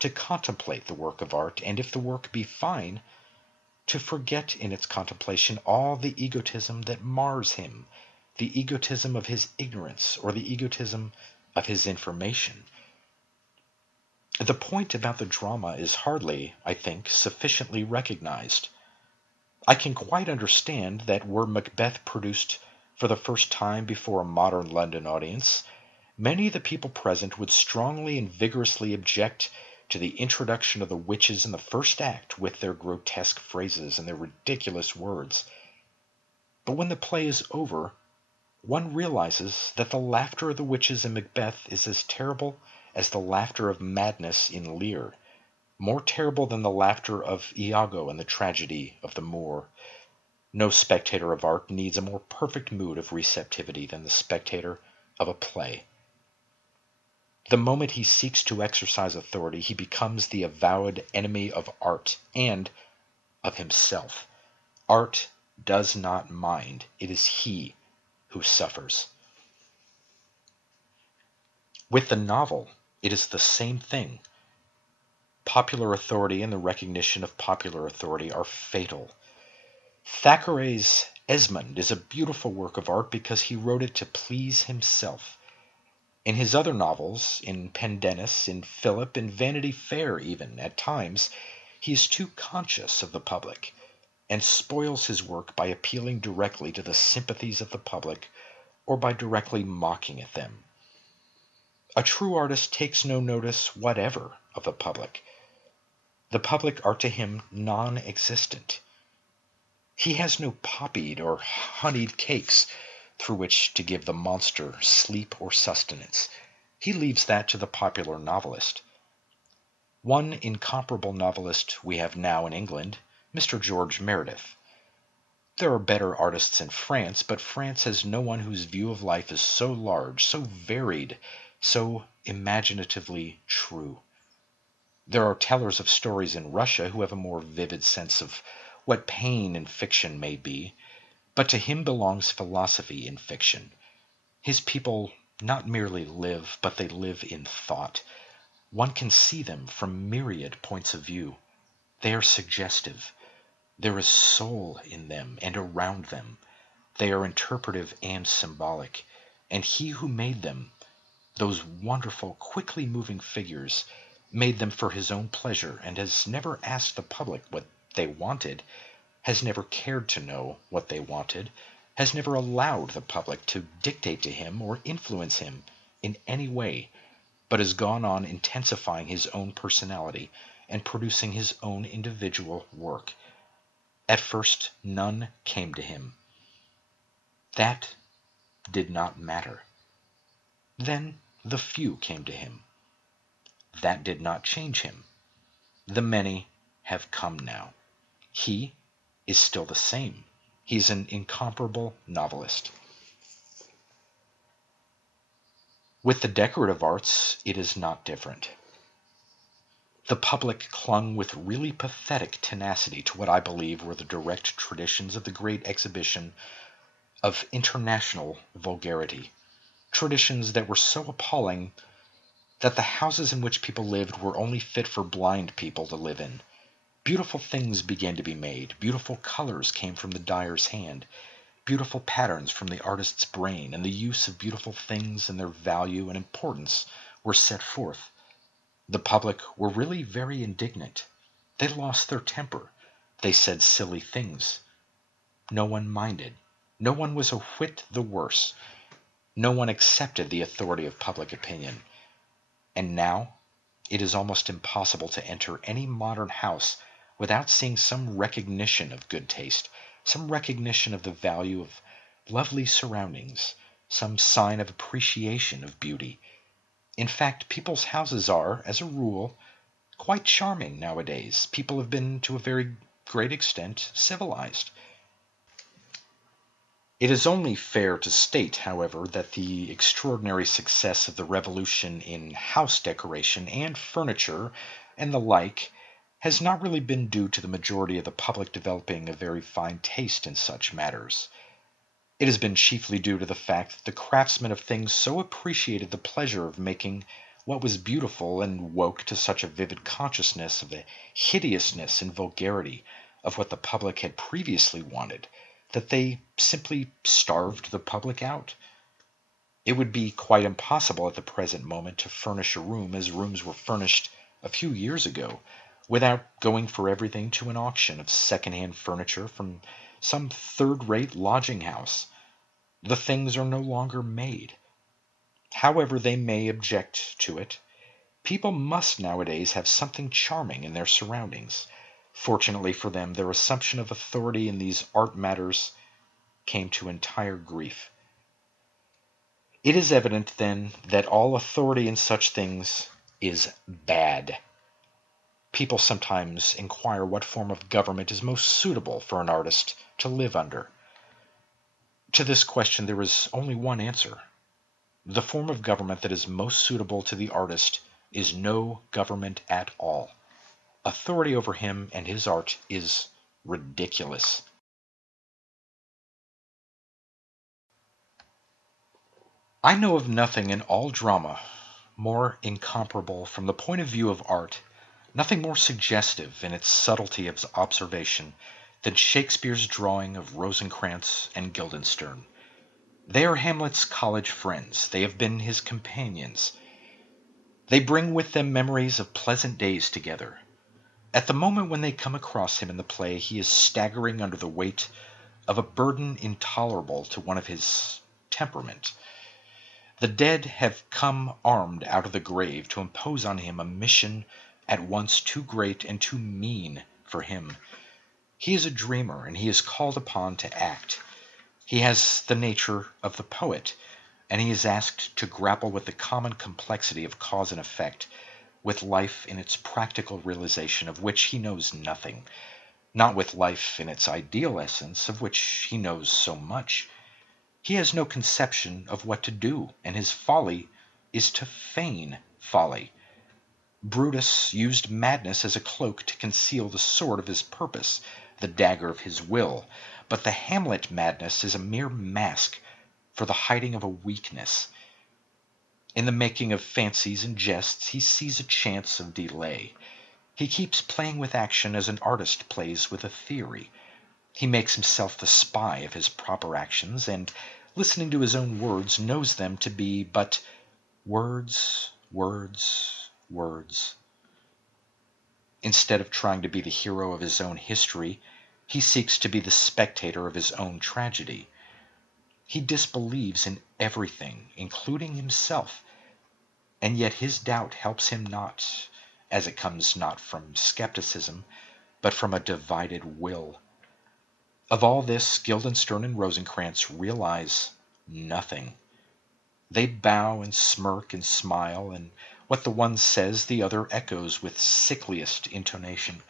to contemplate the work of art, and if the work be fine, to forget in its contemplation all the egotism that mars him, the egotism of his ignorance or the egotism of his information. The point about the drama is hardly, I think, sufficiently recognized. I can quite understand that were Macbeth produced for the first time before a modern London audience, Many of the people present would strongly and vigorously object to the introduction of the witches in the first act with their grotesque phrases and their ridiculous words. But when the play is over, one realizes that the laughter of the witches in Macbeth is as terrible as the laughter of madness in Lear, more terrible than the laughter of Iago in the tragedy of the Moor. No spectator of art needs a more perfect mood of receptivity than the spectator of a play. The moment he seeks to exercise authority, he becomes the avowed enemy of art and of himself. Art does not mind. It is he who suffers. With the novel, it is the same thing. Popular authority and the recognition of popular authority are fatal. Thackeray's Esmond is a beautiful work of art because he wrote it to please himself. In his other novels, in Pendennis, in Philip, in Vanity Fair even, at times, he is too conscious of the public, and spoils his work by appealing directly to the sympathies of the public, or by directly mocking at them. A true artist takes no notice whatever of the public. The public are to him non-existent. He has no poppied or honeyed cakes through which to give the monster sleep or sustenance. He leaves that to the popular novelist. One incomparable novelist we have now in England, Mr. George Meredith. There are better artists in France, but France has no one whose view of life is so large, so varied, so imaginatively true. There are tellers of stories in Russia who have a more vivid sense of what pain in fiction may be, but to him belongs philosophy in fiction. His people not merely live, but they live in thought. One can see them from myriad points of view. They are suggestive. There is soul in them and around them. They are interpretive and symbolic. And he who made them, those wonderful, quickly moving figures, made them for his own pleasure and has never asked the public what they wanted, has never cared to know what they wanted, has never allowed the public to dictate to him or influence him in any way, but has gone on intensifying his own personality and producing his own individual work. At first, none came to him. That did not matter. Then the few came to him. That did not change him. The many have come now. He is still the same. He's an incomparable novelist. With the decorative arts, it is not different. The public clung with really pathetic tenacity to what I believe were the direct traditions of the great exhibition of international vulgarity. Traditions that were so appalling that the houses in which people lived were only fit for blind people to live in. Beautiful things began to be made. Beautiful colors came from the dyer's hand. Beautiful patterns from the artist's brain, and the use of beautiful things and their value and importance were set forth. The public were really very indignant. They lost their temper. They said silly things. No one minded. No one was a whit the worse. No one accepted the authority of public opinion. And now it is almost impossible to enter any modern house without seeing some recognition of good taste, some recognition of the value of lovely surroundings, some sign of appreciation of beauty. In fact, people's houses are, as a rule, quite charming nowadays. People have been, to a very great extent, civilized. It is only fair to state, however, that the extraordinary success of the revolution in house decoration and furniture and the like has not really been due to the majority of the public developing a very fine taste in such matters. It has been chiefly due to the fact that the craftsmen of things so appreciated the pleasure of making what was beautiful and woke to such a vivid consciousness of the hideousness and vulgarity of what the public had previously wanted, that they simply starved the public out. It would be quite impossible at the present moment to furnish a room as rooms were furnished a few years ago, without going for everything to an auction of second-hand furniture from some third-rate lodging house. The things are no longer made. However they may object to it, people must nowadays have something charming in their surroundings. Fortunately for them, their assumption of authority in these art matters came to entire grief. It is evident, then, that all authority in such things is bad. People sometimes inquire what form of government is most suitable for an artist to live under. To this question there is only one answer. The form of government that is most suitable to the artist is no government at all. Authority over him and his art is ridiculous. I know of nothing in all drama more incomparable from the point of view of art, nothing more suggestive in its subtlety of observation, than Shakespeare's drawing of Rosencrantz and Guildenstern. They are Hamlet's college friends. They have been his companions. They bring with them memories of pleasant days together. At the moment when they come across him in the play, he is staggering under the weight of a burden intolerable to one of his temperament. The dead have come armed out of the grave to impose on him a mission at once too great and too mean for him. He is a dreamer, and he is called upon to act. He has the nature of the poet, and he is asked to grapple with the common complexity of cause and effect, with life in its practical realization, of which he knows nothing, not with life in its ideal essence, of which he knows so much. He has no conception of what to do, and his folly is to feign folly. Brutus used madness as a cloak to conceal the sword of his purpose, the dagger of his will, but the Hamlet madness is a mere mask for the hiding of a weakness. In the making of fancies and jests he sees a chance of delay. He keeps playing with action as an artist plays with a theory. He makes himself the spy of his proper actions, and, listening to his own words, knows them to be but words, words, words. Instead of trying to be the hero of his own history, he seeks to be the spectator of his own tragedy. He disbelieves in everything, including himself, and yet his doubt helps him not, as it comes not from skepticism, but from a divided will. Of all this, Guildenstern and Rosencrantz realize nothing. They bow and smirk and smile, and what the one says the other echoes with sickliest intonation.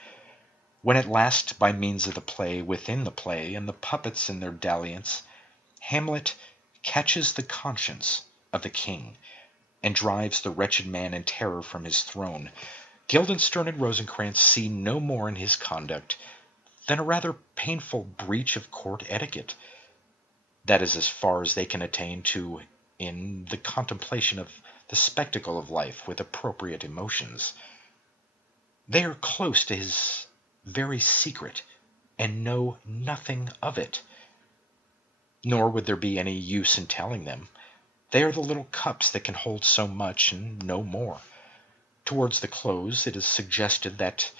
When at last, by means of the play within the play, and the puppets in their dalliance, Hamlet catches the conscience of the king, and drives the wretched man in terror from his throne, Guildenstern and Rosencrantz see no more in his conduct than a rather painful breach of court etiquette. That is as far as they can attain to in the contemplation of the spectacle of life with appropriate emotions. They are close to his very secret, and know nothing of it. Nor would there be any use in telling them. They are the little cups that can hold so much and no more. Towards the close it is suggested that,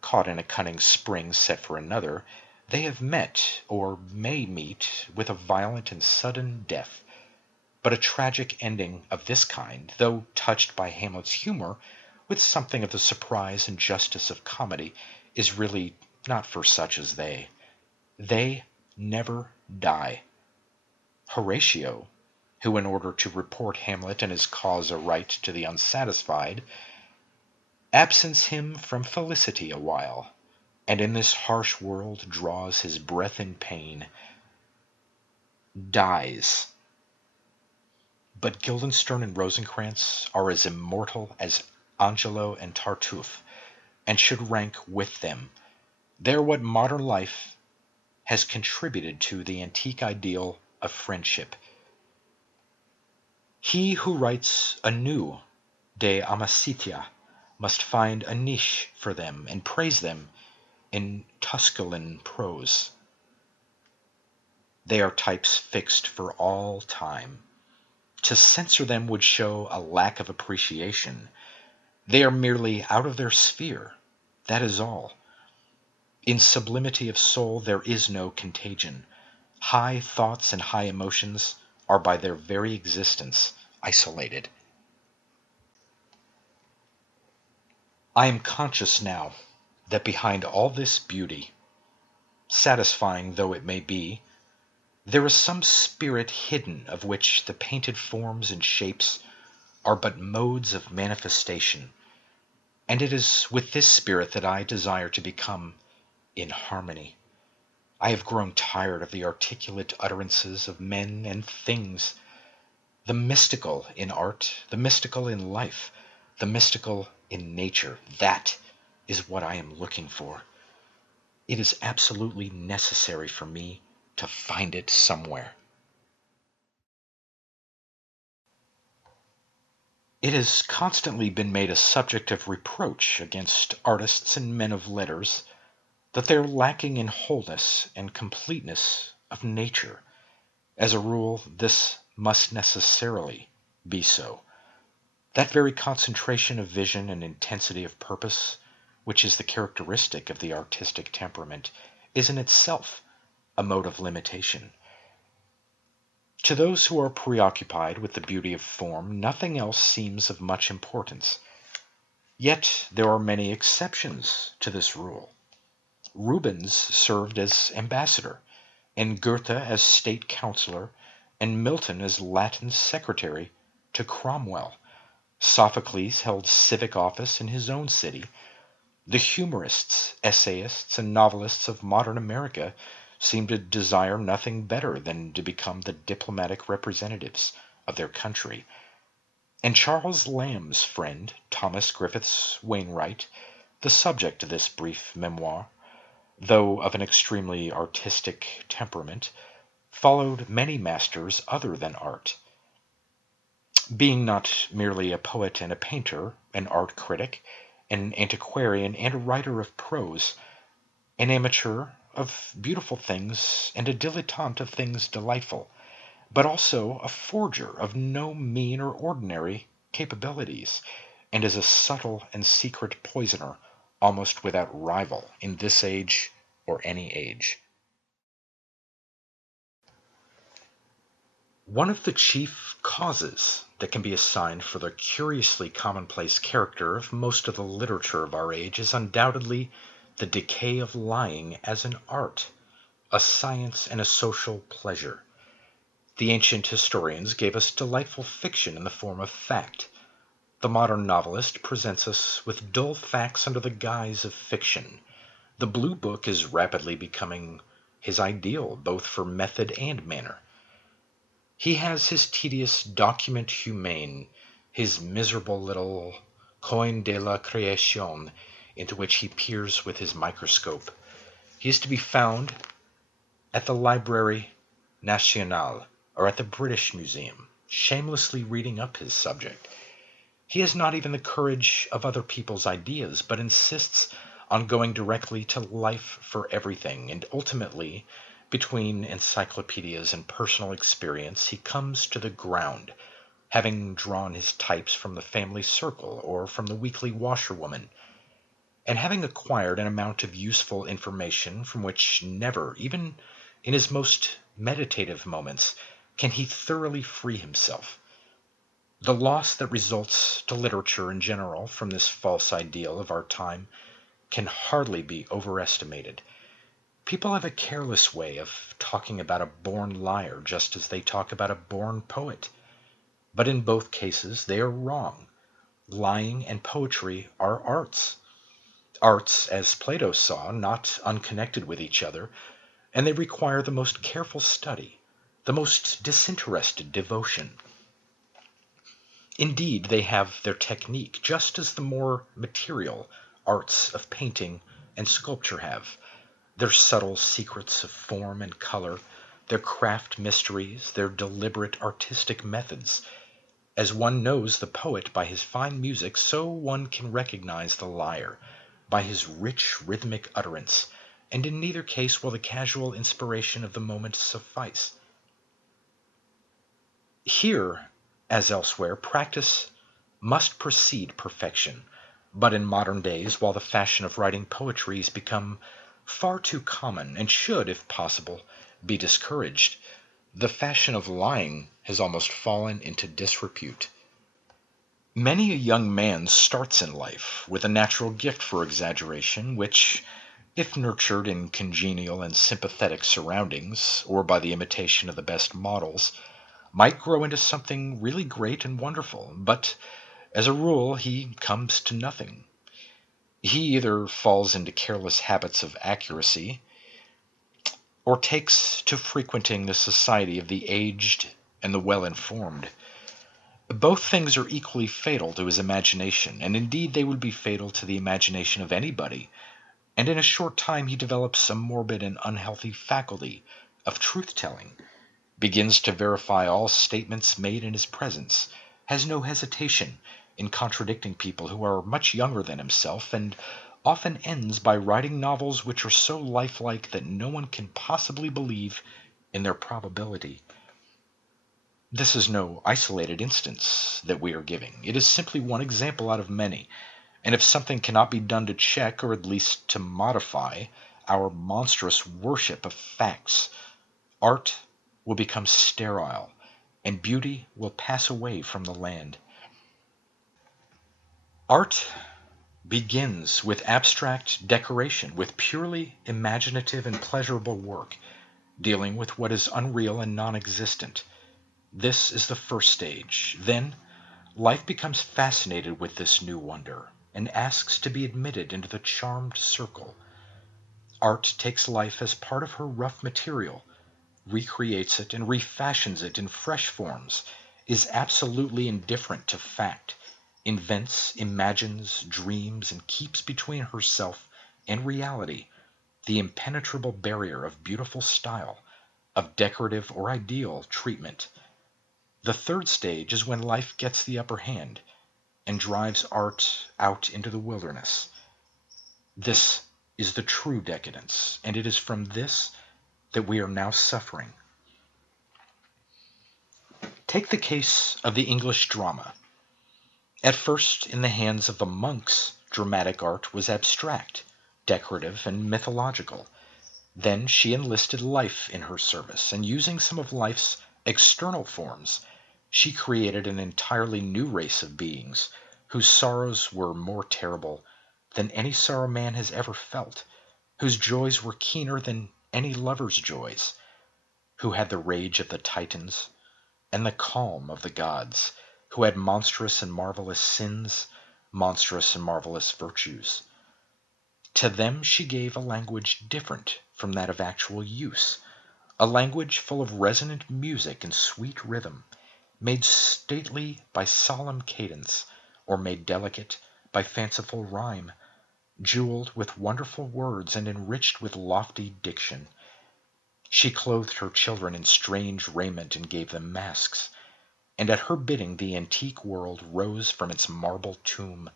caught in a cunning spring set for another, they have met, or may meet, with a violent and sudden death. But a tragic ending of this kind, though touched by Hamlet's humor with something of the surprise and justice of comedy, is really not for such as they. They never die. Horatio, who in order to report Hamlet and his cause aright to the unsatisfied, absents him from felicity a while, and in this harsh world draws his breath in pain, dies. But Guildenstern and Rosencrantz are as immortal as Angelo and Tartuffe, and should rank with them. They are what modern life has contributed to the antique ideal of friendship. He who writes anew De Amicitia must find a niche for them and praise them in Tusculan prose. They are types fixed for all time. To censor them would show a lack of appreciation. They are merely out of their sphere, that is all. In sublimity of soul there is no contagion. High thoughts and high emotions are by their very existence isolated. I am conscious now that behind all this beauty, satisfying though it may be, there is some spirit hidden of which the painted forms and shapes are but modes of manifestation, and it is with this spirit that I desire to become in harmony. I have grown tired of the articulate utterances of men and things. The mystical in art, the mystical in life, the mystical in nature, that is what I am looking for. It is absolutely necessary for me to find it somewhere. It has constantly been made a subject of reproach against artists and men of letters that they are lacking in wholeness and completeness of nature. As a rule, this must necessarily be so. That very concentration of vision and intensity of purpose, which is the characteristic of the artistic temperament, is in itself a mode of limitation. To those who are preoccupied with the beauty of form, nothing else seems of much importance. Yet there are many exceptions to this rule. Rubens served as ambassador, and Goethe as state councillor, and Milton as Latin secretary to Cromwell. Sophocles held civic office in his own city. The humorists, essayists, and novelists of modern America seem to desire nothing better than to become the diplomatic representatives of their country. And Charles Lamb's friend, Thomas Griffiths Wainwright, the subject of this brief memoir, though of an extremely artistic temperament, followed many masters other than art. Being not merely a poet and a painter, an art critic, an antiquarian, and a writer of prose, an amateur of beautiful things and a dilettante of things delightful, but also a forger of no mean or ordinary capabilities, and is a subtle and secret poisoner almost without rival in this age or any age. One of the chief causes that can be assigned for the curiously commonplace character of most of the literature of our age is undoubtedly the decay of lying as an art, a science, and a social pleasure. The ancient historians gave us delightful fiction in the form of fact. The modern novelist presents us with dull facts under the guise of fiction. The blue book is rapidly becoming his ideal, both for method and manner. He has his tedious document humain, his miserable little coin de la création, into which he peers with his microscope. He is to be found at the Librairie Nationale or at the British Museum, shamelessly reading up his subject. He has not even the courage of other people's ideas, but insists on going directly to life for everything, and ultimately, between encyclopedias and personal experience, he comes to the ground, having drawn his types from the family circle or from the weekly washerwoman, and having acquired an amount of useful information from which never, even in his most meditative moments, can he thoroughly free himself. The loss that results to literature in general from this false ideal of our time can hardly be overestimated. People have a careless way of talking about a born liar just as they talk about a born poet. But in both cases they are wrong. Lying and poetry are arts. Arts, as Plato saw, not unconnected with each other, and they require the most careful study, the most disinterested devotion. Indeed, they have their technique, just as the more material arts of painting and sculpture have, their subtle secrets of form and color, their craft mysteries, their deliberate artistic methods. As one knows the poet by his fine music, so one can recognize the liar by his rich rhythmic utterance, and in neither case will the casual inspiration of the moment suffice. Here, as elsewhere, practice must precede perfection, but in modern days, while the fashion of writing poetry has become far too common and should, if possible, be discouraged, the fashion of lying has almost fallen into disrepute. Many a young man starts in life with a natural gift for exaggeration, which, if nurtured in congenial and sympathetic surroundings, or by the imitation of the best models, might grow into something really great and wonderful, but as a rule he comes to nothing. He either falls into careless habits of accuracy, or takes to frequenting the society of the aged and the well-informed. Both things are equally fatal to his imagination, and indeed they would be fatal to the imagination of anybody, and in a short time he develops a morbid and unhealthy faculty of truth-telling, begins to verify all statements made in his presence, has no hesitation in contradicting people who are much younger than himself, and often ends by writing novels which are so lifelike that no one can possibly believe in their probability. This is no isolated instance that we are giving. It is simply one example out of many, and if something cannot be done to check, or at least to modify, our monstrous worship of facts, art will become sterile, and beauty will pass away from the land. Art begins with abstract decoration, with purely imaginative and pleasurable work, dealing with what is unreal and non-existent. This is the first stage. Then, life becomes fascinated with this new wonder, and asks to be admitted into the charmed circle. Art takes life as part of her rough material, recreates it and refashions it in fresh forms, is absolutely indifferent to fact, invents, imagines, dreams, and keeps between herself and reality the impenetrable barrier of beautiful style, of decorative or ideal treatment. The third stage is when life gets the upper hand and drives art out into the wilderness. This is the true decadence, and it is from this that we are now suffering. Take the case of the English drama. At first, in the hands of the monks, dramatic art was abstract, decorative, and mythological. Then she enlisted life in her service, and using some of life's external forms, she created an entirely new race of beings, whose sorrows were more terrible than any sorrow man has ever felt, whose joys were keener than any lover's joys, who had the rage of the Titans and the calm of the gods, who had monstrous and marvelous sins, monstrous and marvelous virtues. To them she gave a language different from that of actual use, a language full of resonant music and sweet rhythm, made stately by solemn cadence, or made delicate by fanciful rhyme, jeweled with wonderful words and enriched with lofty diction. She clothed her children in strange raiment and gave them masks, and at her bidding the antique world rose from its marble tomb.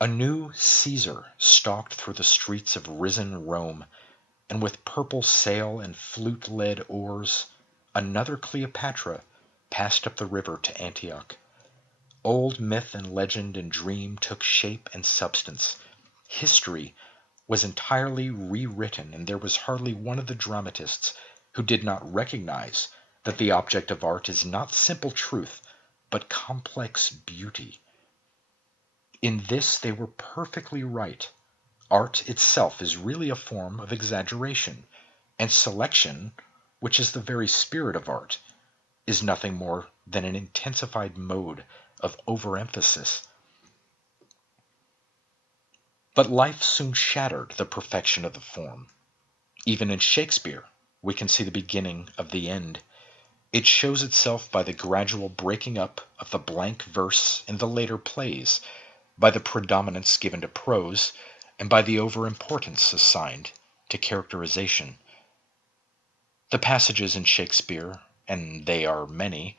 A new Caesar stalked through the streets of risen Rome, and with purple sail and flute-led oars, another Cleopatra passed up the river to Antioch. Old myth and legend and dream took shape and substance. History was entirely rewritten, and there was hardly one of the dramatists who did not recognize that the object of art is not simple truth, but complex beauty. In this they were perfectly right. Art itself is really a form of exaggeration, and selection, which is the very spirit of art, is nothing more than an intensified mode of overemphasis. But life soon shattered the perfection of the form. Even in Shakespeare we can see the beginning of the end. It shows itself by the gradual breaking up of the blank verse in the later plays, by the predominance given to prose, and by the overimportance assigned to characterization. The passages in Shakespeare, and they are many,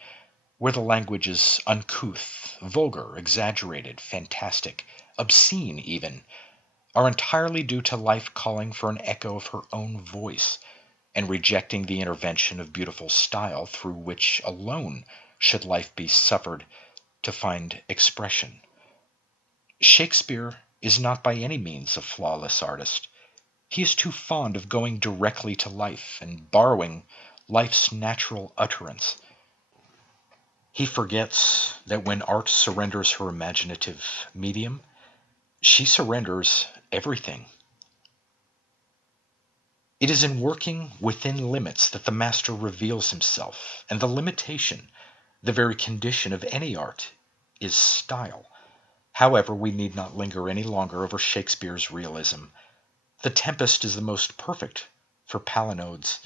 where the language is uncouth, vulgar, exaggerated, fantastic, obscene even, are entirely due to life calling for an echo of her own voice, and rejecting the intervention of beautiful style through which alone should life be suffered to find expression. Shakespeare is not by any means a flawless artist. He is too fond of going directly to life and borrowing life's natural utterance. He forgets that when art surrenders her imaginative medium, she surrenders everything. It is in working within limits that the master reveals himself, and the limitation, the very condition of any art, is style. However, we need not linger any longer over Shakespeare's realism. The Tempest is the most perfect for palinodes.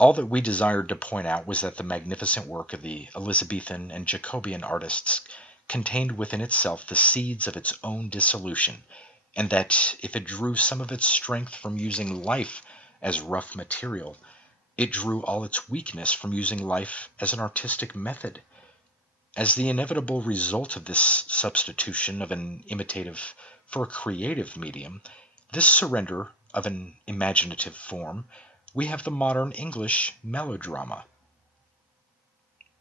All that we desired to point out was that the magnificent work of the Elizabethan and Jacobean artists contained within itself the seeds of its own dissolution, and that if it drew some of its strength from using life as rough material, it drew all its weakness from using life as an artistic method. As the inevitable result of this substitution of an imitative for a creative medium, this surrender of an imaginative form, we have the modern English melodrama.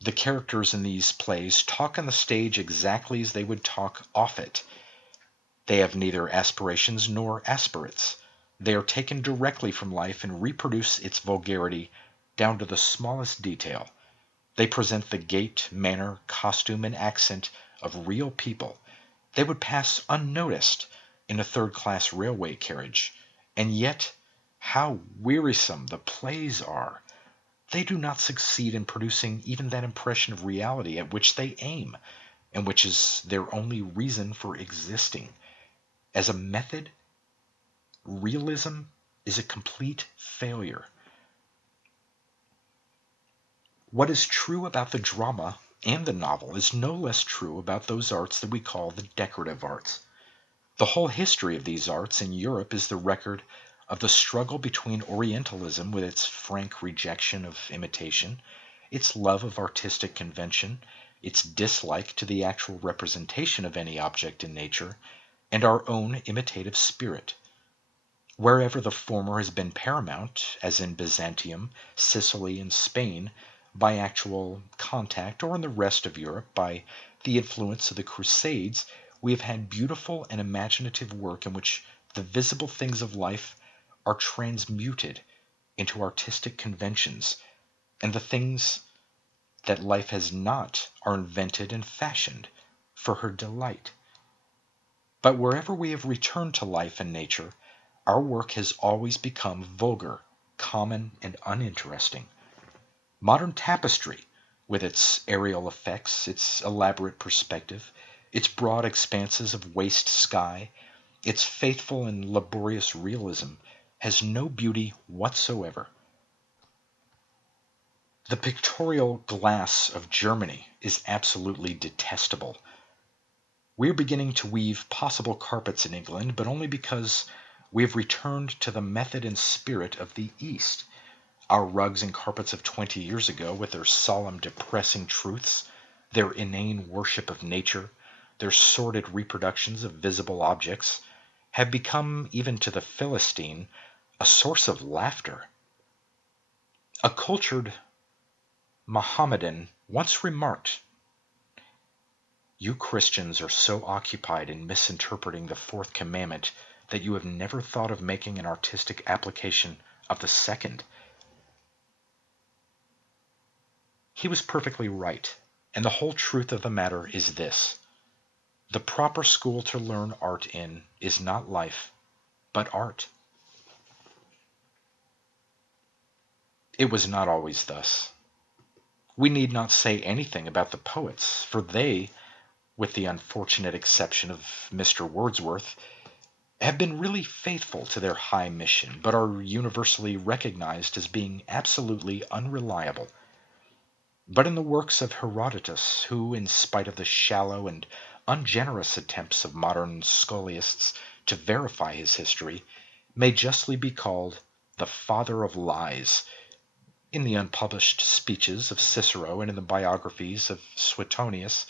The characters in these plays talk on the stage exactly as they would talk off it. They have neither aspirations nor aspirates. They are taken directly from life and reproduce its vulgarity down to the smallest detail. They present the gait, manner, costume, and accent of real people. They would pass unnoticed in a third-class railway carriage. And yet, how wearisome the plays are! They do not succeed in producing even that impression of reality at which they aim, and which is their only reason for existing. As a method, realism is a complete failure. What is true about the drama and the novel is no less true about those arts that we call the decorative arts. The whole history of these arts in Europe is the record of the struggle between Orientalism, with its frank rejection of imitation, its love of artistic convention, its dislike to the actual representation of any object in nature, and our own imitative spirit. Wherever the former has been paramount, as in Byzantium, Sicily, and Spain, by actual contact, or in the rest of Europe by the influence of the Crusades, we have had beautiful and imaginative work in which the visible things of life are transmuted into artistic conventions, and the things that life has not are invented and fashioned for her delight. But wherever we have returned to life and nature, our work has always become vulgar, common, and uninteresting. Modern tapestry, with its aerial effects, its elaborate perspective, its broad expanses of waste sky, its faithful and laborious realism, has no beauty whatsoever. The pictorial glass of Germany is absolutely detestable. We are beginning to weave possible carpets in England, but only because we have returned to the method and spirit of the East. Our rugs and carpets of 20 years ago, with their solemn, depressing truths, their inane worship of nature, their sordid reproductions of visible objects, have become, even to the Philistine, a source of laughter. A cultured Mohammedan once remarked, "You Christians are so occupied in misinterpreting the fourth commandment that you have never thought of making an artistic application of the second." He was perfectly right, and the whole truth of the matter is this: the proper school to learn art in is not life, but art. It was not always thus. We need not say anything about the poets, for they, with the unfortunate exception of Mr. Wordsworth, have been really faithful to their high mission, but are universally recognized as being absolutely unreliable. But in the works of Herodotus, who, in spite of the shallow and ungenerous attempts of modern scholiasts to verify his history, may justly be called the father of lies, in the unpublished speeches of Cicero and in the biographies of Suetonius,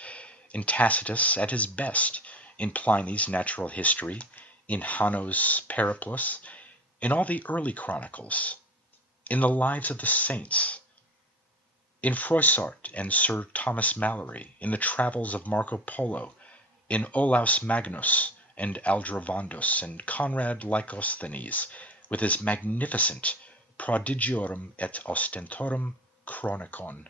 in Tacitus at his best, in Pliny's Natural History, in Hanno's Periplus, in all the early chronicles, in the lives of the saints, in Froissart and Sir Thomas Malory, in the travels of Marco Polo, in Olaus Magnus and Aldrovandus, and Conrad Lycosthenes, with his magnificent Prodigiorum et Ostentorum Chronicon,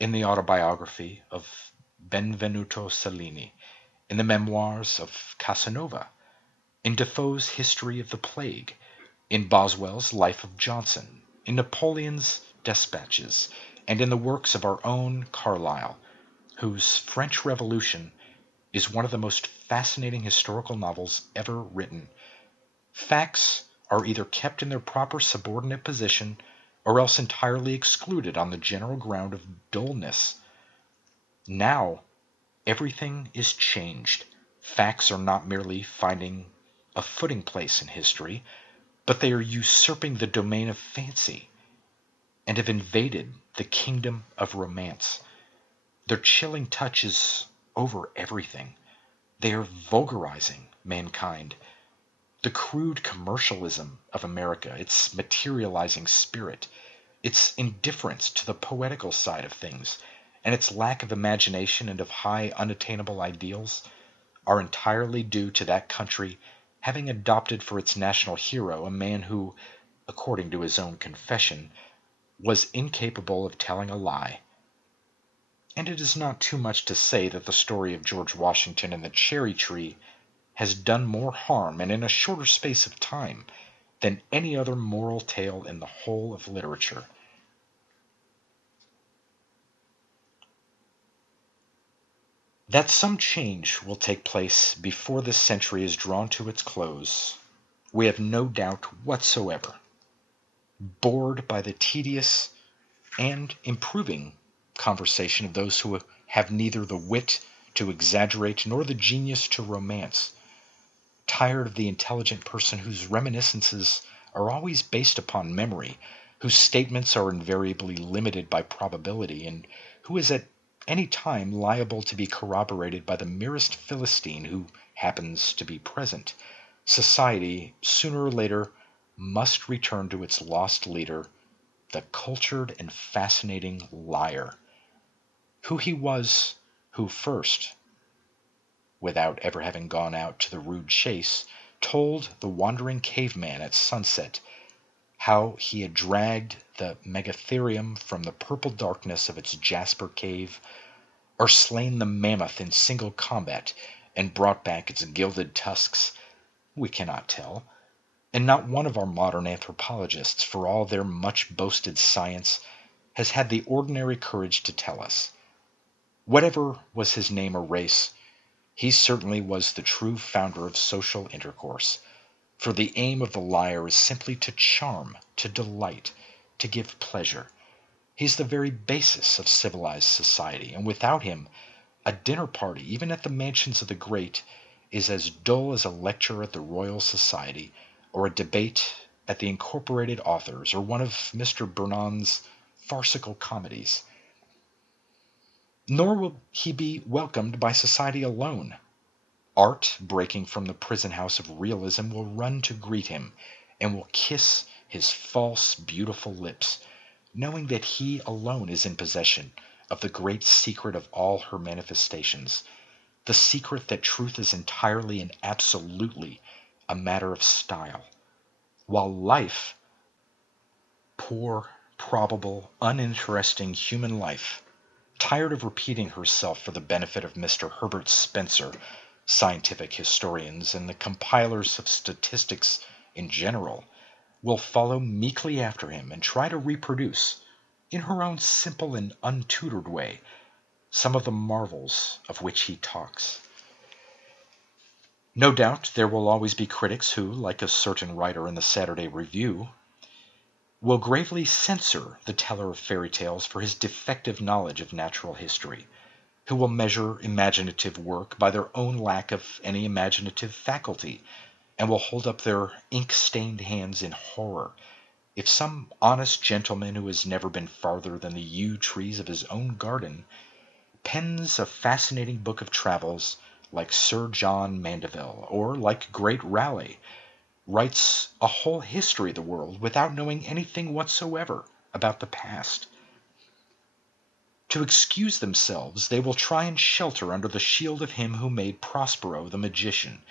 in the autobiography of Benvenuto Cellini, in the memoirs of Casanova, in Defoe's History of the Plague, in Boswell's Life of Johnson, in Napoleon's Despatches, and in the works of our own Carlyle, whose French Revolution is one of the most fascinating historical novels ever written. Facts are either kept in their proper subordinate position or else entirely excluded on the general ground of dullness. Now, everything is changed. Facts are not merely finding a footing place in history, but they are usurping the domain of fancy and have invaded the kingdom of romance. Their chilling touch is over everything. They are vulgarizing mankind. The crude commercialism of America, its materializing spirit, its indifference to the poetical side of things, and its lack of imagination and of high unattainable ideals are entirely due to that country having adopted for its national hero a man who, according to his own confession, was incapable of telling a lie. And it is not too much to say that the story of George Washington and the cherry tree has done more harm, and in a shorter space of time, than any other moral tale in the whole of literature. That some change will take place before this century is drawn to its close, we have no doubt whatsoever. Bored by the tedious and improving conversation of those who have neither the wit to exaggerate nor the genius to romance, tired of the intelligent person whose reminiscences are always based upon memory, whose statements are invariably limited by probability, and who is at any time liable to be corroborated by the merest Philistine who happens to be present, society, sooner or later, must return to its lost leader, the cultured and fascinating liar. Who he was who first, without ever having gone out to the rude chase, told the wandering caveman at sunset how he had dragged the megatherium from the purple darkness of its jasper cave, or slain the mammoth in single combat and brought back its gilded tusks, we cannot tell, and not one of our modern anthropologists, for all their much boasted science, has had the ordinary courage to tell us. Whatever was his name or race, he certainly was the true founder of social intercourse, for the aim of the liar is simply to charm, to delight, to give pleasure. He's the very basis of civilized society, and without him, a dinner party, even at the mansions of the great, is as dull as a lecture at the Royal Society, or a debate at the Incorporated Authors, or one of Mr. Burnand's farcical comedies. Nor will he be welcomed by society alone. Art, breaking from the prison house of realism, will run to greet him, and will kiss his false, beautiful lips, knowing that he alone is in possession of the great secret of all her manifestations, the secret that truth is entirely and absolutely a matter of style, while life, poor, probable, uninteresting human life, tired of repeating herself for the benefit of Mr. Herbert Spencer, scientific historians, and the compilers of statistics in general, will follow meekly after him and try to reproduce, in her own simple and untutored way, some of the marvels of which he talks. No doubt there will always be critics who, like a certain writer in the Saturday Review, will gravely censor the teller of fairy tales for his defective knowledge of natural history, who will measure imaginative work by their own lack of any imaginative faculty, and will hold up their ink-stained hands in horror if some honest gentleman who has never been farther than the yew trees of his own garden pens a fascinating book of travels like Sir John Mandeville, or, like great Raleigh, writes a whole history of the world without knowing anything whatsoever about the past. To excuse themselves, they will try and shelter under the shield of him who made Prospero the magician,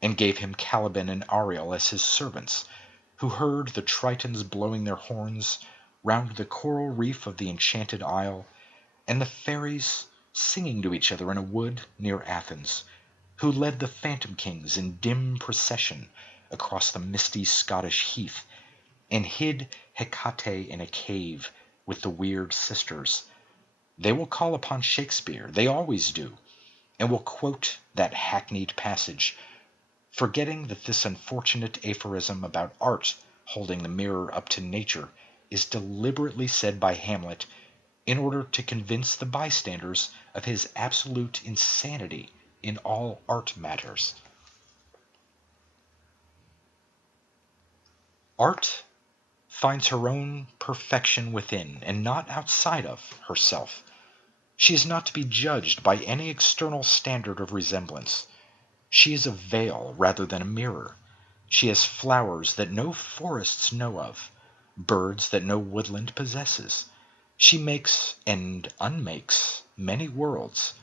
and gave him Caliban and Ariel as his servants, who heard the Tritons blowing their horns round the coral reef of the enchanted isle, and the fairies singing to each other in a wood near Athens, who led the phantom kings in dim procession across the misty Scottish heath, and hid Hecate in a cave with the weird sisters. They will call upon Shakespeare, they always do, and will quote that hackneyed passage, forgetting that this unfortunate aphorism about art holding the mirror up to nature is deliberately said by Hamlet in order to convince the bystanders of his absolute insanity in all art matters. Art finds her own perfection within and not outside of herself. She is not to be judged by any external standard of resemblance. She is a veil rather than a mirror. She has flowers that no forests know of, birds that no woodland possesses. She makes and unmakes many worlds,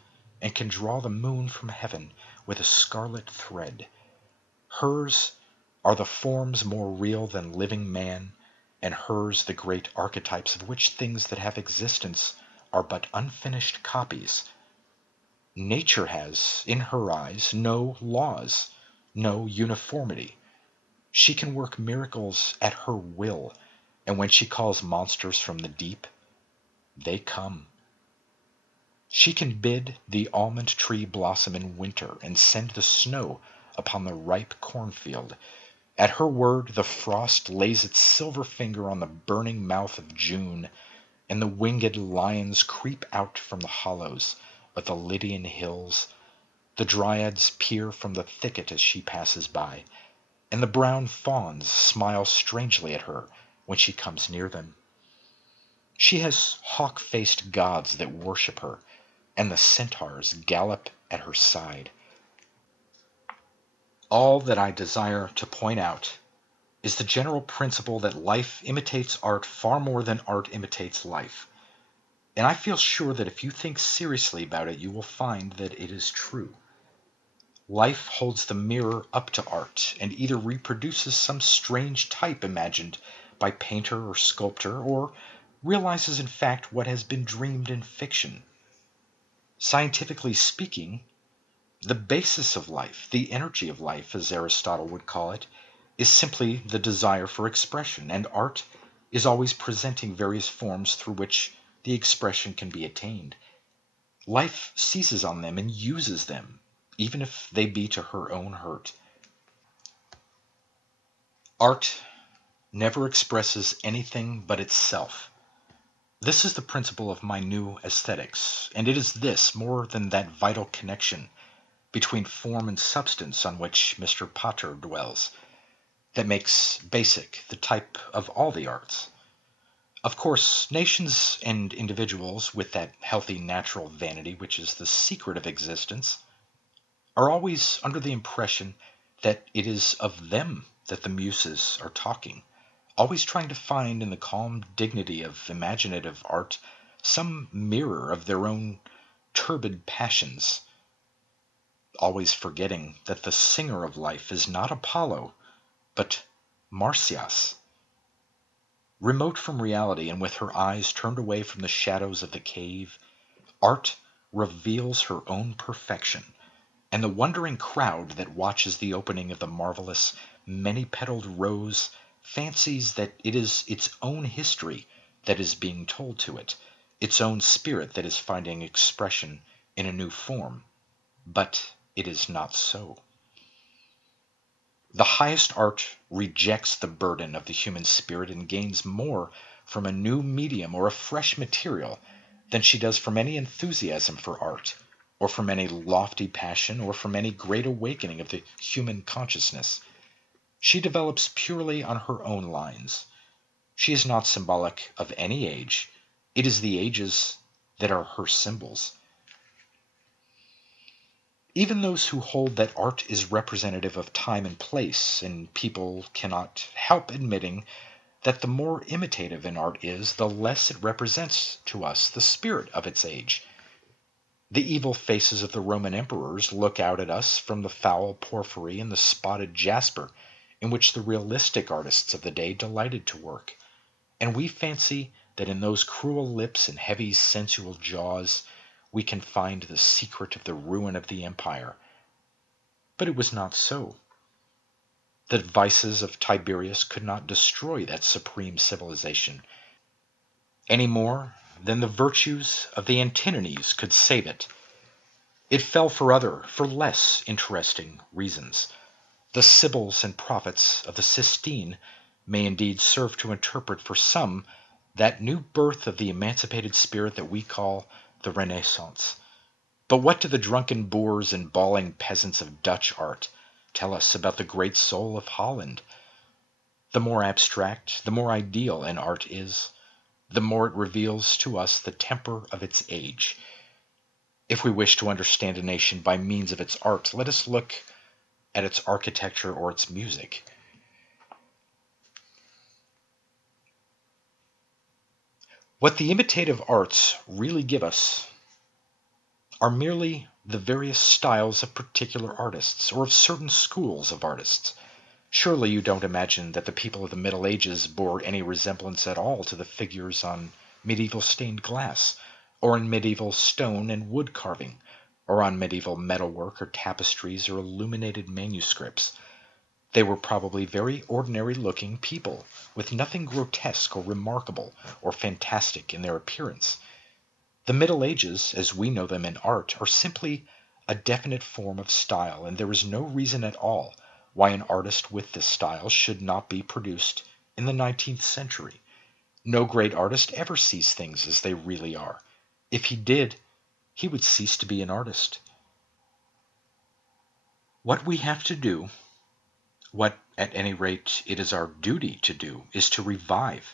and can draw the moon from heaven with a scarlet thread. Hers are the forms more real than living man, and hers the great archetypes of which things that have existence are but unfinished copies. Nature has, in her eyes, no laws, no uniformity. She can work miracles at her will, and when she calls monsters from the deep, they come. She can bid the almond tree blossom in winter and send the snow upon the ripe cornfield. At her word the frost lays its silver finger on the burning mouth of June, and the winged lions creep out from the hollows of the Lydian hills. The dryads peer from the thicket as she passes by, and the brown fawns smile strangely at her when she comes near them. She has hawk-faced gods that worship her, and the centaurs gallop at her side. All that I desire to point out is the general principle that life imitates art far more than art imitates life. And I feel sure that if you think seriously about it, you will find that it is true. Life holds the mirror up to art and either reproduces some strange type imagined by painter or sculptor, or realizes in fact what has been dreamed in fiction. Scientifically speaking, the basis of life, the energy of life, as Aristotle would call it, is simply the desire for expression, and art is always presenting various forms through which the expression can be attained. Life seizes on them and uses them, even if they be to her own hurt. Art never expresses anything but itself. This is the principle of my new aesthetics, and it is this, more than that vital connection between form and substance on which Mr. Potter dwells, that makes basic the type of all the arts. Of course, nations and individuals with that healthy natural vanity which is the secret of existence are always under the impression that it is of them that the muses are talking, always trying to find in the calm dignity of imaginative art some mirror of their own turbid passions, always forgetting that the singer of life is not Apollo, but Marsyas. Remote from reality and with her eyes turned away from the shadows of the cave, art reveals her own perfection, and the wondering crowd that watches the opening of the marvelous, many-petaled rose fancies that it is its own history that is being told to it, its own spirit that is finding expression in a new form. But it is not so. The highest art rejects the burden of the human spirit and gains more from a new medium or a fresh material than she does from any enthusiasm for art, or from any lofty passion, or from any great awakening of the human consciousness. She develops purely on her own lines. She is not symbolic of any age. It is the ages that are her symbols. Even those who hold that art is representative of time and place and people cannot help admitting that the more imitative an art is, the less it represents to us the spirit of its age. The evil faces of the Roman emperors look out at us from the foul porphyry and the spotted jasper in which the realistic artists of the day delighted to work, and we fancy that in those cruel lips and heavy sensual jaws we can find the secret of the ruin of the empire. But it was not so. The vices of Tiberius could not destroy that supreme civilization, any more than the virtues of the Antinines could save it. It fell for other, for less interesting reasons. The Sibyls and prophets of the Sistine may indeed serve to interpret for some that new birth of the emancipated spirit that we call the Renaissance. But what do the drunken boors and bawling peasants of Dutch art tell us about the great soul of Holland? The more abstract, the more ideal an art is, the more it reveals to us the temper of its age. If we wish to understand a nation by means of its art, let us look at its architecture or its music. What the imitative arts really give us are merely the various styles of particular artists, or of certain schools of artists. Surely you don't imagine that the people of the Middle Ages bore any resemblance at all to the figures on medieval stained glass, or in medieval stone and wood carving, or on medieval metalwork or tapestries or illuminated manuscripts. They were probably very ordinary-looking people, with nothing grotesque or remarkable or fantastic in their appearance. The Middle Ages, as we know them in art, are simply a definite form of style, and there is no reason at all why an artist with this style should not be produced in the 19th century. No great artist ever sees things as they really are. If he did, he would cease to be an artist. What we have to do, what at any rate it is our duty to do, is to revive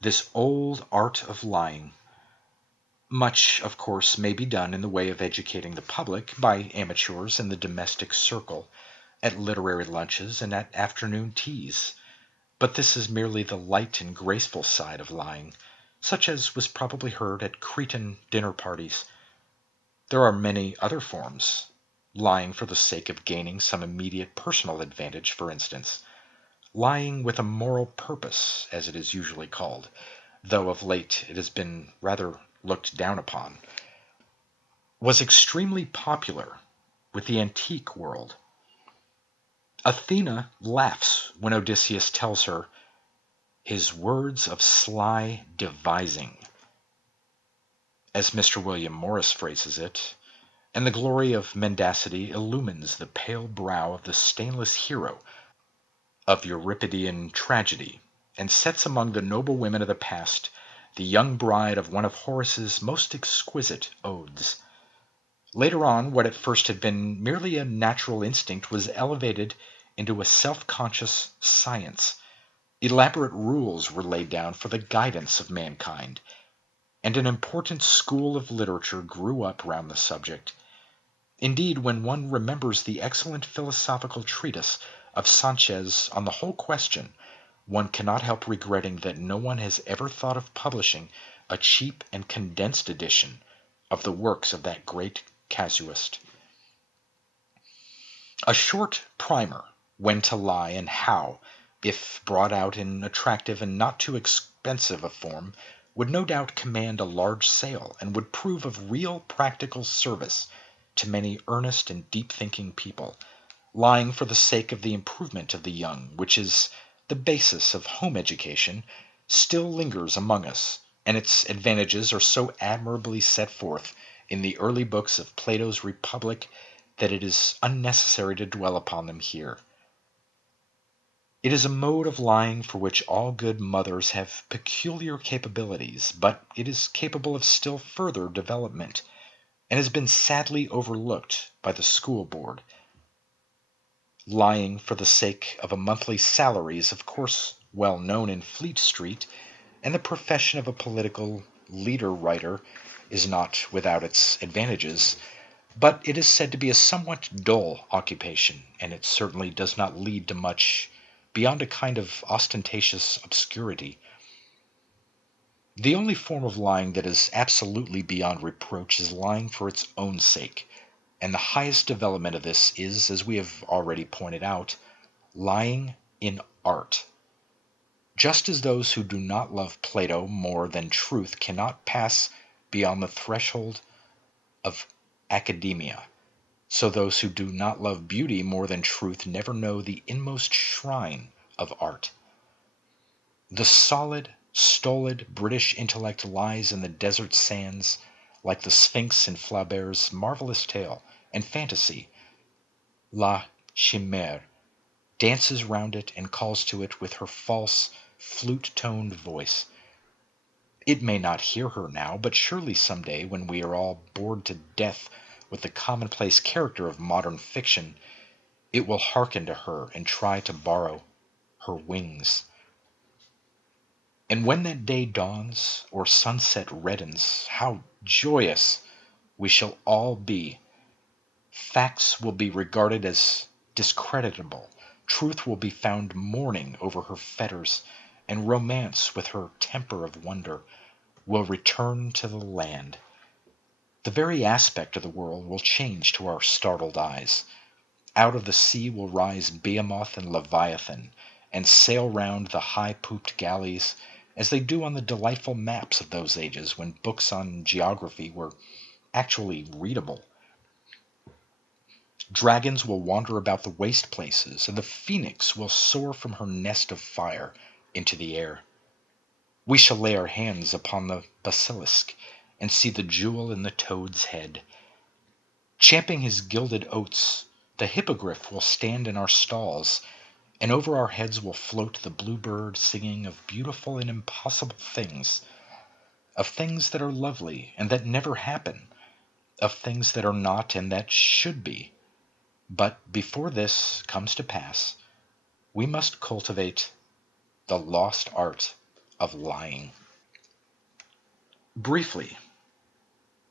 this old art of lying. Much, of course, may be done in the way of educating the public by amateurs in the domestic circle, at literary lunches and at afternoon teas. But this is merely the light and graceful side of lying, such as was probably heard at Cretan dinner parties. There are many other forms. Lying for the sake of gaining some immediate personal advantage, for instance. Lying with a moral purpose, as it is usually called, though of late it has been rather looked down upon, was extremely popular with the antique world. Athena laughs when Odysseus tells her his words of sly devising, as Mr. William Morris phrases it, and the glory of mendacity illumines the pale brow of the stainless hero of Euripidean tragedy, and sets among the noble women of the past the young bride of one of Horace's most exquisite odes. Later on, what at first had been merely a natural instinct was elevated into a self-conscious science. Elaborate rules were laid down for the guidance of mankind, and an important school of literature grew up round the subject. Indeed, when one remembers the excellent philosophical treatise of Sanchez on the whole question, one cannot help regretting that no one has ever thought of publishing a cheap and condensed edition of the works of that great casuist. A short primer, when to lie and how, if brought out in attractive and not too expensive a form, would no doubt command a large sale, and would prove of real practical service to many earnest and deep-thinking people. Lying for the sake of the improvement of the young, which is the basis of home education, still lingers among us, and its advantages are so admirably set forth in the early books of Plato's Republic that it is unnecessary to dwell upon them here. It is a mode of lying for which all good mothers have peculiar capabilities, but it is capable of still further development, and has been sadly overlooked by the school board. Lying for the sake of a monthly salary is of course well known in Fleet Street, and the profession of a political leader-writer is not without its advantages, but it is said to be a somewhat dull occupation, and it certainly does not lead to much beyond a kind of ostentatious obscurity. The only form of lying that is absolutely beyond reproach is lying for its own sake, and the highest development of this is, as we have already pointed out, lying in art. Just as those who do not love Plato more than truth cannot pass beyond the threshold of academia, so those who do not love beauty more than truth never know the inmost shrine of art. The solid, stolid British intellect lies in the desert sands like the Sphinx in Flaubert's marvelous tale, and fantasy, La Chimère, dances round it and calls to it with her false, flute-toned voice. It may not hear her now, but surely some day, when we are all bored to death with the commonplace character of modern fiction, it will hearken to her and try to borrow her wings. And when that day dawns, or sunset reddens, how joyous we shall all be! Facts will be regarded as discreditable, truth will be found mourning over her fetters, and romance, with her temper of wonder, will return to the land. The very aspect of the world will change to our startled eyes. Out of the sea will rise Behemoth and Leviathan, and sail round the high-pooped galleys, as they do on the delightful maps of those ages when books on geography were actually readable. Dragons will wander about the waste places, and the phoenix will soar from her nest of fire into the air. We shall lay our hands upon the basilisk, and see the jewel in the toad's head. Champing his gilded oats, the hippogriff will stand in our stalls, and over our heads will float the bluebird singing of beautiful and impossible things, of things that are lovely and that never happen, of things that are not and that should be. But before this comes to pass, we must cultivate the lost art of lying. Briefly,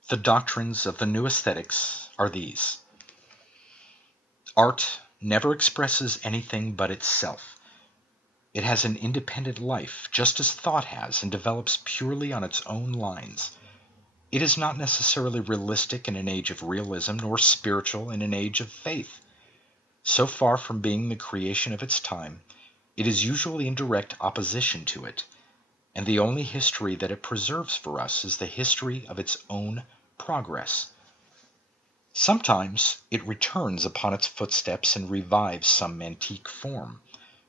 the doctrines of the new aesthetics are these. Art never expresses anything but itself. It has an independent life, just as thought has, and develops purely on its own lines. It is not necessarily realistic in an age of realism, nor spiritual in an age of faith. So far from being the creation of its time, it is usually in direct opposition to it, and the only history that it preserves for us is the history of its own progress. Sometimes it returns upon its footsteps and revives some antique form,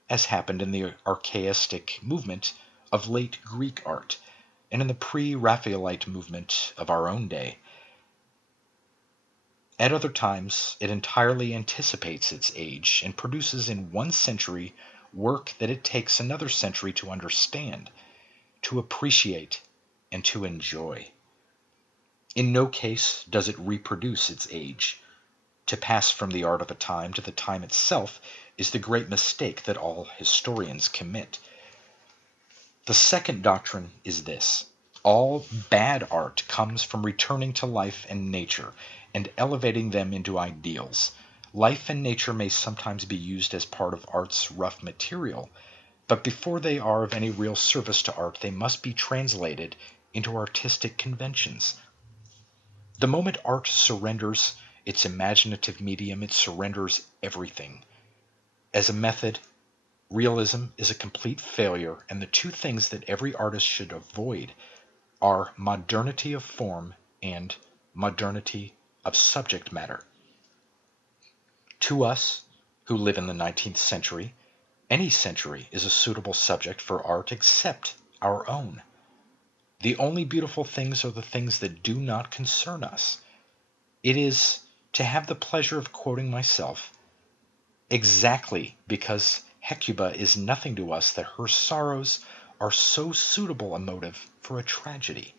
as happened in the archaistic movement of late Greek art, and in the pre-Raphaelite movement of our own day. At other times, it entirely anticipates its age and produces in one century work that it takes another century to understand, to appreciate, and to enjoy. In no case does it reproduce its age. To pass from the art of a time to the time itself is the great mistake that all historians commit. The second doctrine is this: all bad art comes from returning to life and nature and elevating them into ideals. Life and nature may sometimes be used as part of art's rough material, but before they are of any real service to art, they must be translated into artistic conventions. The moment art surrenders its imaginative medium, it surrenders everything. As a method, realism is a complete failure, and the two things that every artist should avoid are modernity of form and modernity of subject matter. To us, who live in the 19th century, any century is a suitable subject for art except our own. The only beautiful things are the things that do not concern us. It is, to have the pleasure of quoting myself, exactly because Hecuba is nothing to us that her sorrows are so suitable a motive for a tragedy.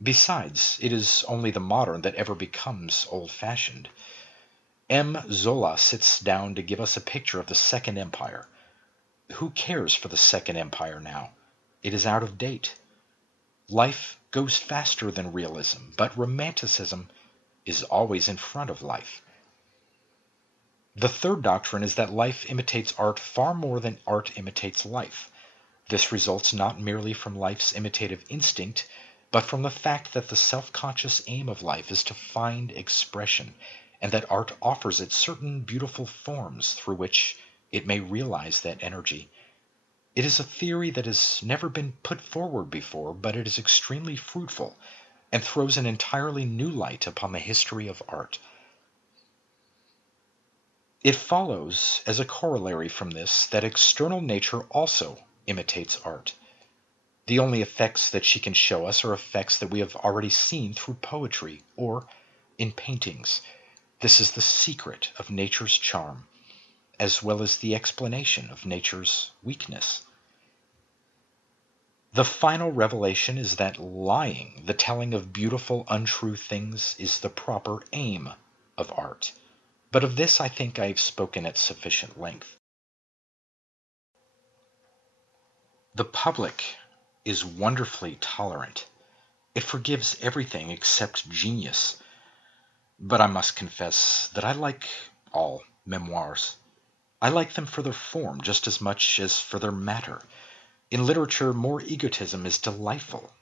Besides, it is only the modern that ever becomes old-fashioned. M. Zola sits down to give us a picture of the Second Empire. Who cares for the Second Empire now? It is out of date. Life goes faster than realism, but romanticism is always in front of life. The third doctrine is that life imitates art far more than art imitates life. This results not merely from life's imitative instinct, but from the fact that the self-conscious aim of life is to find expression, and that art offers it certain beautiful forms through which it may realize that energy. It is a theory that has never been put forward before, but it is extremely fruitful and throws an entirely new light upon the history of art. It follows, as a corollary from this, that external nature also imitates art. The only effects that she can show us are effects that we have already seen through poetry or in paintings. This is the secret of nature's charm, as well as the explanation of nature's weakness. The final revelation is that lying, the telling of beautiful, untrue things, is the proper aim of art. But of this I think I have spoken at sufficient length. The public is wonderfully tolerant. It forgives everything except genius. But I must confess that I like all memoirs. I like them for their form just as much as for their matter. In literature, more egotism is delightful.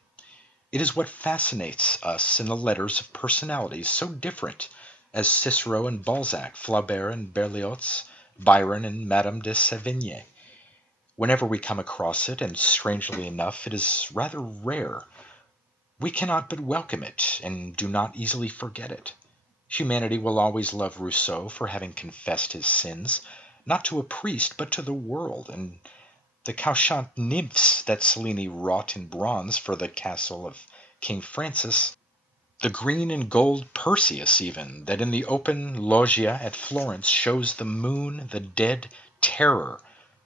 It is what fascinates us in the letters of personalities so different as Cicero and Balzac, Flaubert and Berlioz, Byron and Madame de Sévigné. Whenever we come across it, and strangely enough, it is rather rare, we cannot but welcome it and do not easily forget it. Humanity will always love Rousseau for having confessed his sins, not to a priest but to the world, and the couchant nymphs that Cellini wrought in bronze for the castle of King Francis, the green and gold Perseus even, that in the open loggia at Florence shows the moon, the dead terror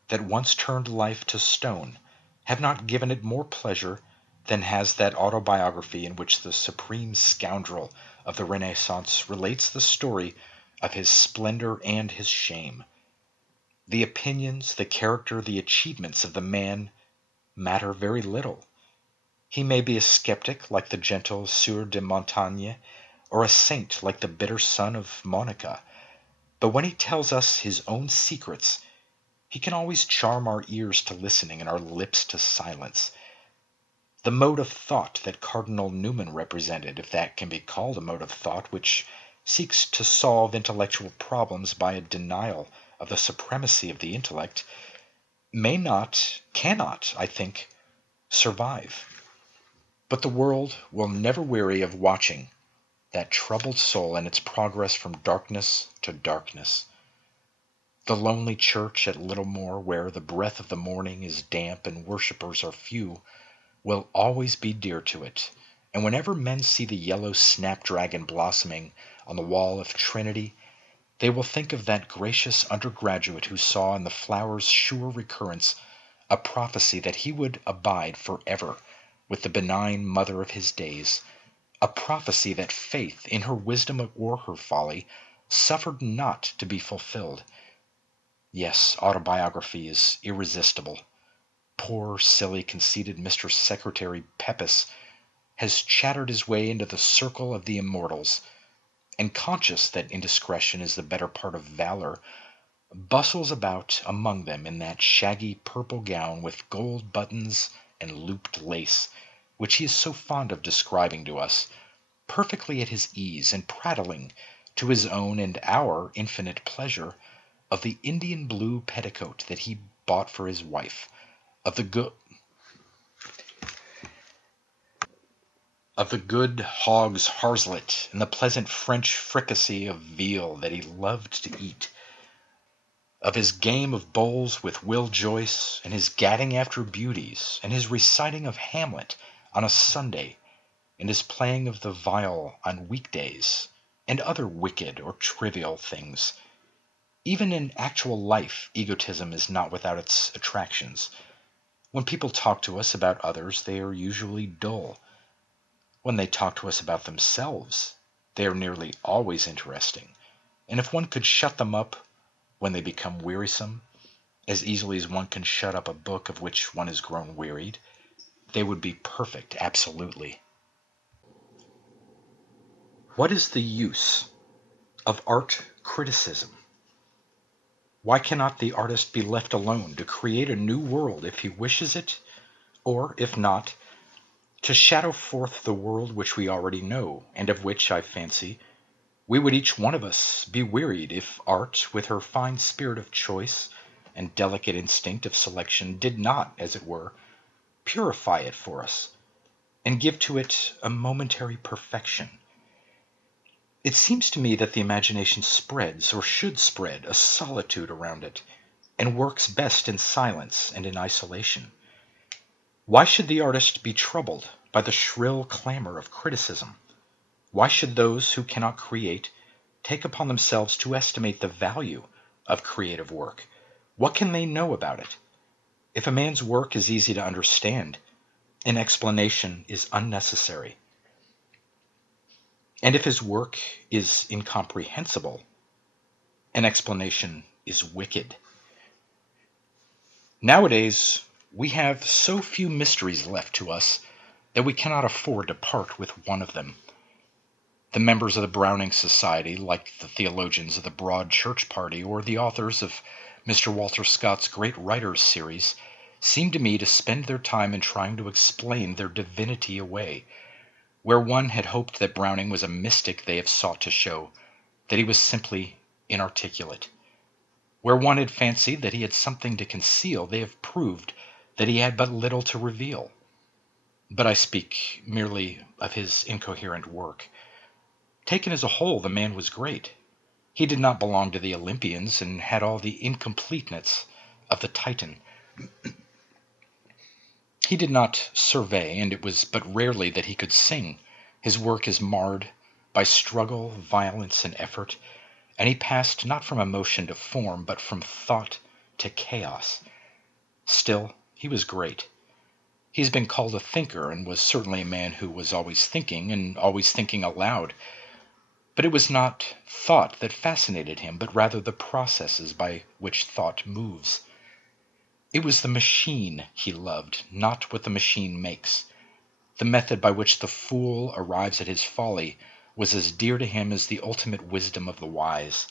that once turned life to stone, have not given it more pleasure than has that autobiography in which the supreme scoundrel of the Renaissance relates the story of his splendor and his shame. The opinions, the character, the achievements of the man matter very little. He may be a skeptic like the gentle Sieur de Montaigne, or a saint like the bitter son of Monica, but when he tells us his own secrets, he can always charm our ears to listening and our lips to silence. The mode of thought that Cardinal Newman represented, if that can be called a mode of thought, which seeks to solve intellectual problems by a denial of the supremacy of the intellect, cannot, I think, survive. But the world will never weary of watching that troubled soul in its progress from darkness to darkness. The lonely church at Littlemore, where the breath of the morning is damp and worshippers are few, will always be dear to it, and whenever men see the yellow snapdragon blossoming on the wall of Trinity, they will think of that gracious undergraduate who saw in the flower's sure recurrence a prophecy that he would abide forever with the benign mother of his days, a prophecy that faith, in her wisdom or her folly, suffered not to be fulfilled. Yes, autobiography is irresistible. Poor, silly, conceited Mr. Secretary Pepys has chattered his way into the circle of the immortals, and conscious that indiscretion is the better part of valor, bustles about among them in that shaggy purple gown with gold buttons and looped lace, which he is so fond of describing to us, perfectly at his ease, and prattling, to his own and our infinite pleasure, of the Indian blue petticoat that he bought for his wife, of the good hog's harslet, and the pleasant French fricassee of veal that he loved to eat, of his game of bowls with Will Joyce, and his gadding after beauties, and his reciting of Hamlet on a Sunday, and his playing of the viol on weekdays, and other wicked or trivial things. Even in actual life, egotism is not without its attractions. When people talk to us about others, they are usually dull. When they talk to us about themselves, they are nearly always interesting. And if one could shut them up when they become wearisome, as easily as one can shut up a book of which one has grown wearied, they would be perfect absolutely. What is the use of art criticism? Why cannot the artist be left alone to create a new world if he wishes it, or, if not, to shadow forth the world which we already know, and of which, I fancy, we would each one of us be wearied if art, with her fine spirit of choice and delicate instinct of selection did not, as it were, purify it for us, and give to it a momentary perfection. It seems to me that the imagination spreads, or should spread, a solitude around it, and works best in silence and in isolation. Why should the artist be troubled by the shrill clamor of criticism? Why should those who cannot create take upon themselves to estimate the value of creative work? What can they know about it? If a man's work is easy to understand, an explanation is unnecessary. And if his work is incomprehensible, an explanation is wicked. Nowadays, we have so few mysteries left to us that we cannot afford to part with one of them. The members of the Browning Society, like the theologians of the Broad Church Party or the authors of Mr. Walter Scott's Great Writers series, seem to me to spend their time in trying to explain their divinity away. Where one had hoped that Browning was a mystic, they have sought to show that he was simply inarticulate. Where one had fancied that he had something to conceal, they have proved that he had but little to reveal. But I speak merely of his incoherent work. Taken as a whole, the man was great. He did not belong to the Olympians and had all the incompleteness of the Titan. He did not survey, and it was but rarely that he could sing. His work is marred by struggle, violence, and effort, and he passed not from emotion to form, but from thought to chaos. Still, he was great. He has been called a thinker, and was certainly a man who was always thinking, and always thinking aloud. But it was not thought that fascinated him, but rather the processes by which thought moves. It was the machine he loved, not what the machine makes. The method by which the fool arrives at his folly was as dear to him as the ultimate wisdom of the wise.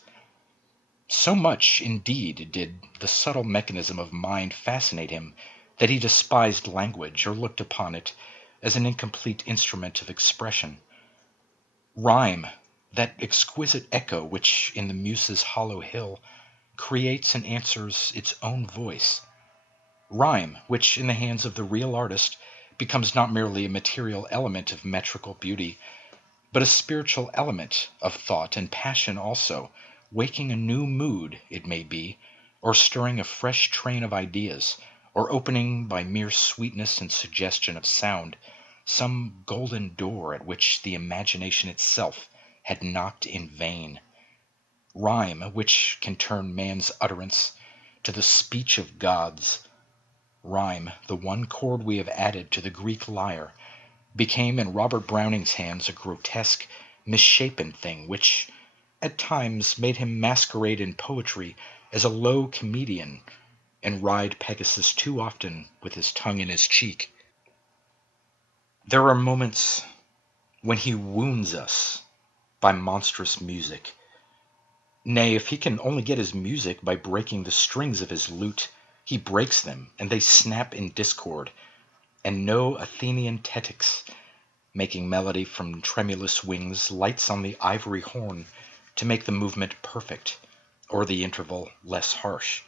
So much, indeed, did the subtle mechanism of mind fascinate him that he despised language, or looked upon it as an incomplete instrument of expression. Rhyme, that exquisite echo which in the Muse's hollow hill creates and answers its own voice. Rhyme, which in the hands of the real artist becomes not merely a material element of metrical beauty, but a spiritual element of thought and passion also, waking a new mood, it may be, or stirring a fresh train of ideas, or opening by mere sweetness and suggestion of sound some golden door at which the imagination itself had knocked in vain. Rhyme, which can turn man's utterance to the speech of gods. Rhyme, the one chord we have added to the Greek lyre, became in Robert Browning's hands a grotesque, misshapen thing, which at times made him masquerade in poetry as a low comedian, and ride Pegasus too often with his tongue in his cheek. There are moments when he wounds us by monstrous music. Nay, if he can only get his music by breaking the strings of his lute, he breaks them, and they snap in discord, and no Athenian tetics, making melody from tremulous wings, lights on the ivory horn to make the movement perfect, or the interval less harsh.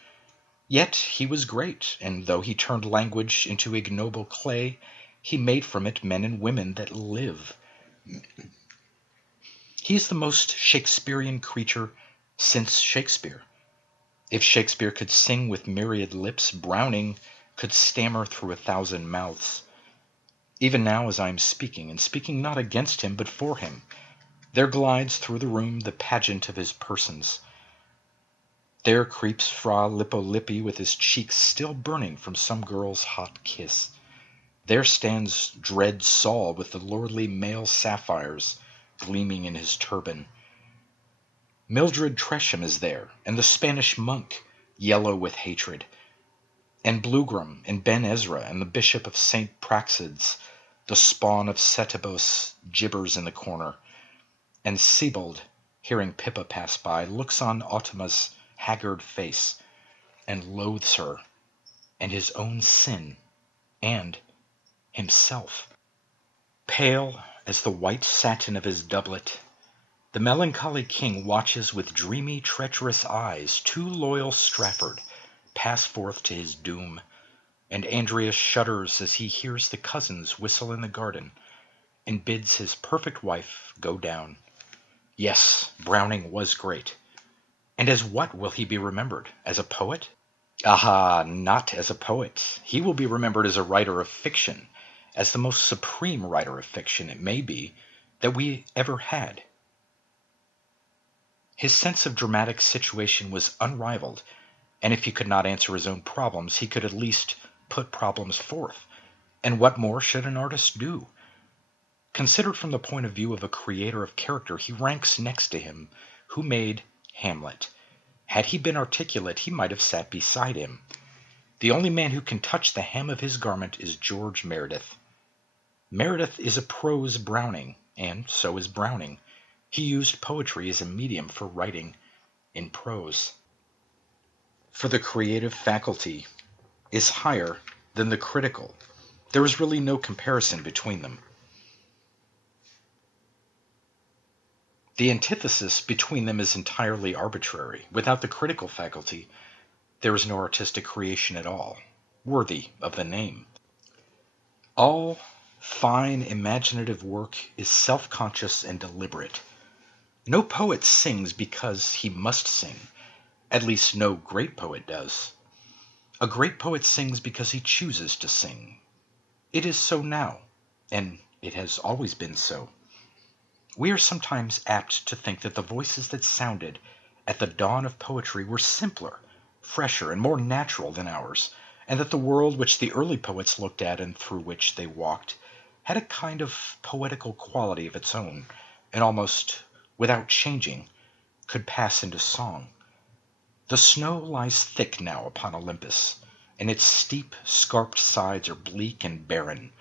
Yet he was great, and though he turned language into ignoble clay, he made from it men and women that live. He is the most Shakespearean creature since Shakespeare. If Shakespeare could sing with myriad lips, Browning could stammer through 1,000 mouths. Even now, as I am speaking, and speaking not against him but for him, there glides through the room the pageant of his persons. There creeps Fra Lippo-Lippi with his cheeks still burning from some girl's hot kiss. There stands dread Saul with the lordly male sapphires gleaming in his turban. Mildred Tresham is there, and the Spanish monk, yellow with hatred, and Blougram, and Ben Ezra, and the Bishop of St. Praxed's, the spawn of Setebos, gibbers in the corner, and Sebald, hearing Pippa pass by, looks on Ottoma's haggard face, and loathes her, and his own sin, and himself. Pale as the white satin of his doublet, the melancholy king watches with dreamy, treacherous eyes too loyal Strafford pass forth to his doom, and Andreas shudders as he hears the cousins whistle in the garden, and bids his perfect wife go down. Yes, Browning was great. And as what will he be remembered? As a poet? Aha, not as a poet. He will be remembered as a writer of fiction, as the most supreme writer of fiction, it may be, that we ever had. His sense of dramatic situation was unrivaled, and if he could not answer his own problems, he could at least put problems forth. And what more should an artist do? Considered from the point of view of a creator of character, he ranks next to him who made Hamlet. Had he been articulate, he might have sat beside him. The only man who can touch the hem of his garment is George Meredith. Meredith is a prose Browning, and so is Browning. He used poetry as a medium for writing in prose. For the creative faculty is higher than the critical. There is really no comparison between them. The antithesis between them is entirely arbitrary. Without the critical faculty, there is no artistic creation at all, worthy of the name. All fine imaginative work is self-conscious and deliberate. No poet sings because he must sing. At least no great poet does. A great poet sings because he chooses to sing. It is so now, and it has always been so. We are sometimes apt to think that the voices that sounded at the dawn of poetry were simpler, fresher, and more natural than ours, and that the world which the early poets looked at and through which they walked had a kind of poetical quality of its own, and almost without changing could pass into song. The snow lies thick now upon Olympus, and its steep, scarped sides are bleak and barren.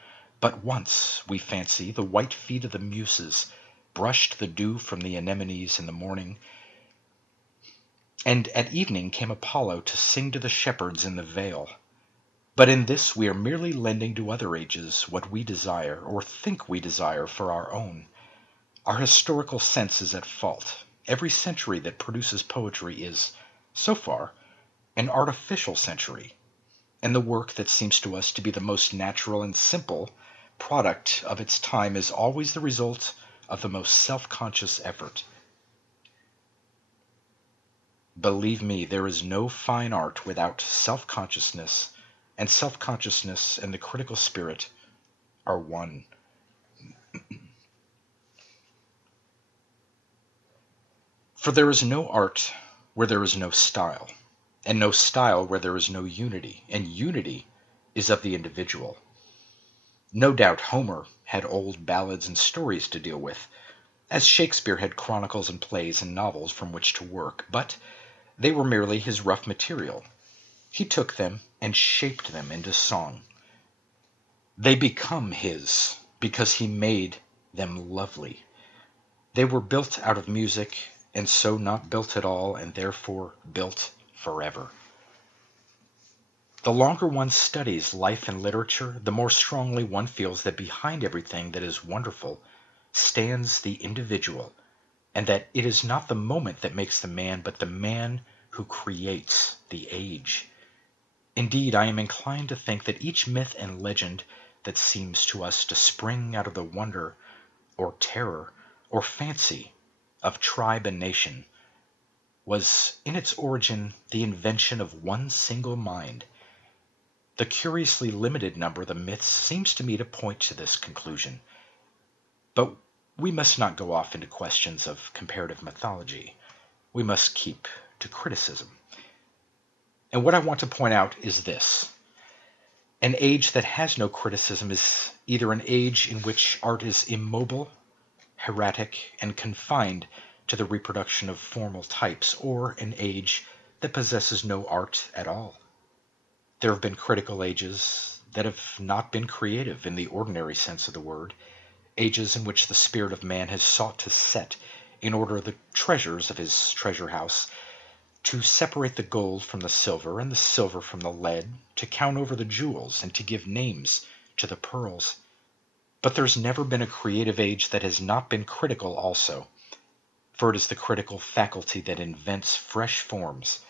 But once, we fancy, the white feet of the Muses brushed the dew from the anemones in the morning, and at evening came Apollo to sing to the shepherds in the vale. But in this we are merely lending to other ages what we desire, or think we desire, for our own. Our historical sense is at fault. Every century that produces poetry is, so far, an artificial century, and the work that seems to us to be the most natural and simple product of its time is always the result of the most self-conscious effort. Believe me, there is no fine art without self-consciousness, and self-consciousness and the critical spirit are one. For there is no art where there is no style, and no style where there is no unity, and unity is of the individual. No doubt Homer had old ballads and stories to deal with, as Shakespeare had chronicles and plays and novels from which to work, but they were merely his rough material. He took them and shaped them into song. They become his because he made them lovely. They were built out of music, and so not built at all, and therefore built forever. The longer one studies life and literature, the more strongly one feels that behind everything that is wonderful stands the individual, and that it is not the moment that makes the man, but the man who creates the age. Indeed, I am inclined to think that each myth and legend that seems to us to spring out of the wonder, or terror, or fancy of tribe and nation was in its origin the invention of one single mind. The curiously limited number of the myths seems to me to point to this conclusion. But we must not go off into questions of comparative mythology. We must keep to criticism. And what I want to point out is this. An age that has no criticism is either an age in which art is immobile, erratic, and confined to the reproduction of formal types, or an age that possesses no art at all. There have been critical ages that have not been creative in the ordinary sense of the word, ages in which the spirit of man has sought to set in order the treasures of his treasure house, to separate the gold from the silver and the silver from the lead, to count over the jewels and to give names to the pearls. But there's never been a creative age that has not been critical also, for it is the critical faculty that invents fresh forms.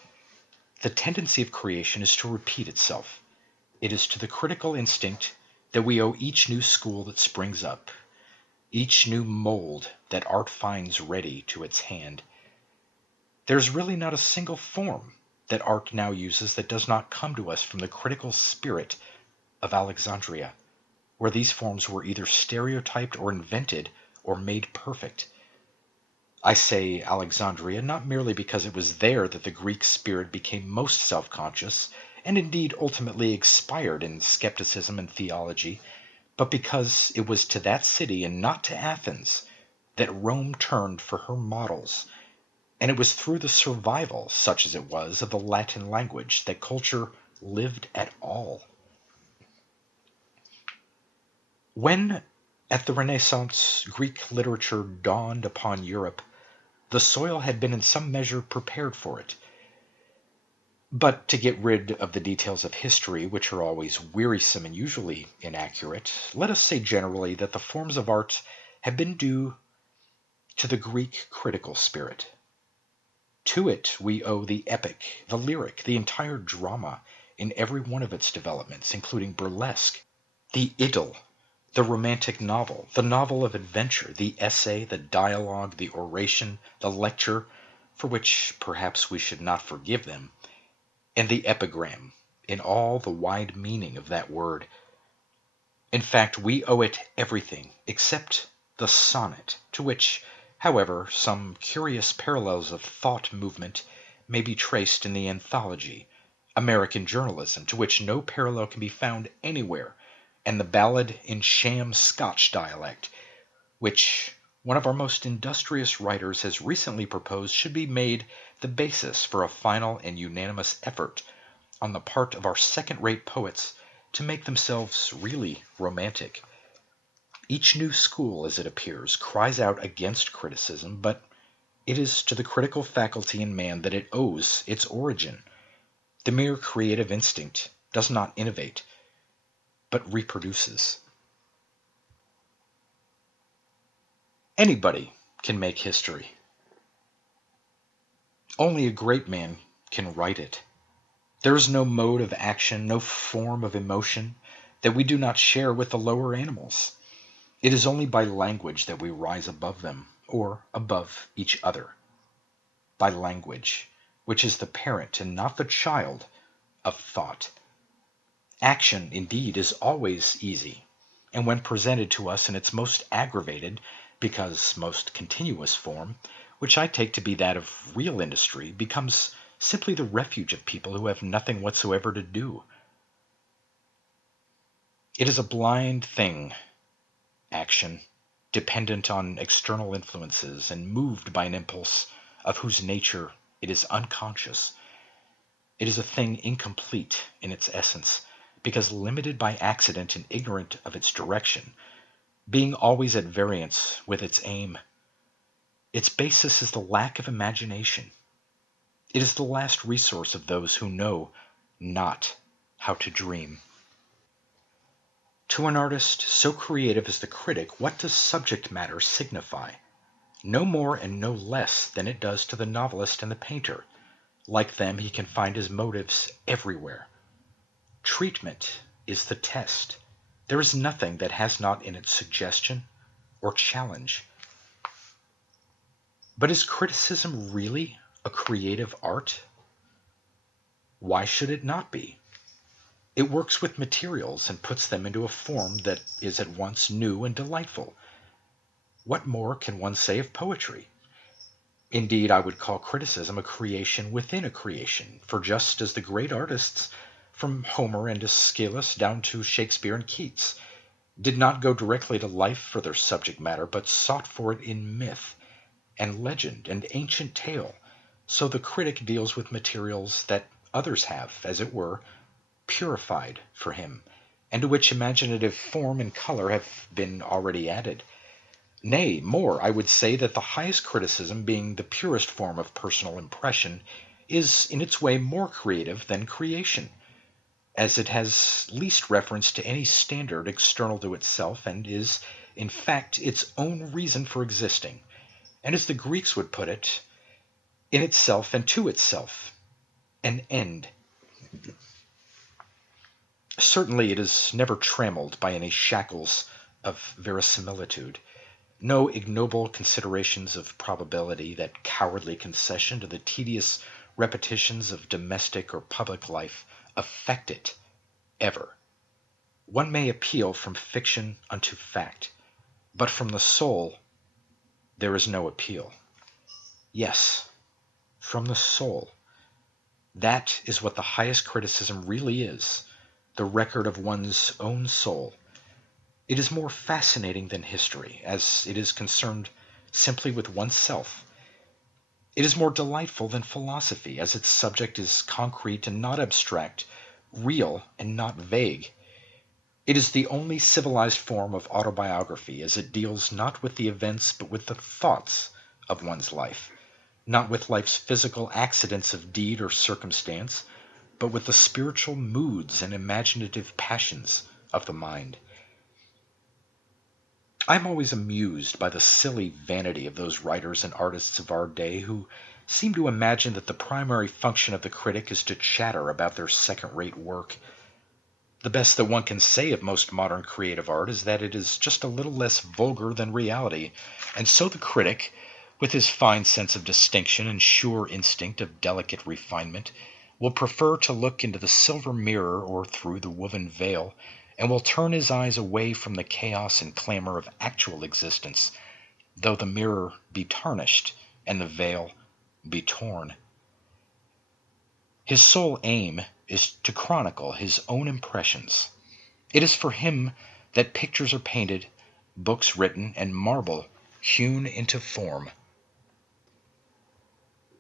The tendency of creation is to repeat itself. It is to the critical instinct that we owe each new school that springs up, each new mold that art finds ready to its hand. There's really not a single form that art now uses that does not come to us from the critical spirit of Alexandria, where these forms were either stereotyped or invented or made perfect. I say Alexandria not merely because it was there that the Greek spirit became most self-conscious, and indeed ultimately expired in skepticism and theology, but because it was to that city and not to Athens that Rome turned for her models, and it was through the survival, such as it was, of the Latin language that culture lived at all. When, at the Renaissance, Greek literature dawned upon Europe, the soil had been in some measure prepared for it. But to get rid of the details of history, which are always wearisome and usually inaccurate, let us say generally that the forms of art have been due to the Greek critical spirit. To it we owe the epic, the lyric, the entire drama in every one of its developments, including burlesque, the idyll, the romantic novel, the novel of adventure, the essay, the dialogue, the oration, the lecture, for which perhaps we should not forgive them, and the epigram, in all the wide meaning of that word. In fact, we owe it everything except the sonnet, to which, however, some curious parallels of thought movement may be traced in the anthology, American Journalism, to which no parallel can be found anywhere, and the ballad in sham Scotch dialect, which one of our most industrious writers has recently proposed should be made the basis for a final and unanimous effort on the part of our second-rate poets to make themselves really romantic. Each new school, as it appears, cries out against criticism, but it is to the critical faculty in man that it owes its origin. The mere creative instinct does not innovate, but reproduces. Anybody can make history. Only a great man can write it. There is no mode of action, no form of emotion that we do not share with the lower animals. It is only by language that we rise above them, or above each other. By language, which is the parent and not the child of thought. Action, indeed, is always easy, and when presented to us in its most aggravated, because most continuous form, which I take to be that of real industry, becomes simply the refuge of people who have nothing whatsoever to do. It is a blind thing, action, dependent on external influences and moved by an impulse of whose nature it is unconscious. It is a thing incomplete in its essence, because limited by accident and ignorant of its direction, being always at variance with its aim. Its basis is the lack of imagination. It is the last resource of those who know not how to dream. To an artist so creative as the critic, what does subject matter signify? No more and no less than it does to the novelist and the painter. Like them, he can find his motives everywhere. Treatment is the test. There is nothing that has not in it suggestion or challenge. But is criticism really a creative art? Why should it not be? It works with materials and puts them into a form that is at once new and delightful. What more can one say of poetry? Indeed, I would call criticism a creation within a creation, for just as the great artists, from Homer and Aeschylus down to Shakespeare and Keats, did not go directly to life for their subject matter, but sought for it in myth and legend and ancient tale, so the critic deals with materials that others have, as it were, purified for him, and to which imaginative form and color have been already added. Nay, more, I would say that the highest criticism, being the purest form of personal impression, is in its way more creative than creation, as it has least reference to any standard external to itself, and is, in fact, its own reason for existing, and as the Greeks would put it, in itself and to itself. An end. Certainly it is never trammeled by any shackles of verisimilitude. No ignoble considerations of probability, that cowardly concession to the tedious repetitions of domestic or public life, affect it ever. One may appeal from fiction unto fact, but from the soul there is no appeal. Yes, from the soul. That is what the highest criticism really is, the record of one's own soul. It is more fascinating than history, as it is concerned simply with oneself. It is more delightful than philosophy, as its subject is concrete and not abstract, real and not vague. It is the only civilized form of autobiography, as it deals not with the events but with the thoughts of one's life, not with life's physical accidents of deed or circumstance, but with the spiritual moods and imaginative passions of the mind. I am always amused by the silly vanity of those writers and artists of our day who seem to imagine that the primary function of the critic is to chatter about their second-rate work. The best that one can say of most modern creative art is that it is just a little less vulgar than reality, and so the critic, with his fine sense of distinction and sure instinct of delicate refinement, will prefer to look into the silver mirror or through the woven veil, and will turn his eyes away from the chaos and clamor of actual existence, though the mirror be tarnished and the veil be torn. His sole aim is to chronicle his own impressions. It is for him that pictures are painted, books written, and marble hewn into form.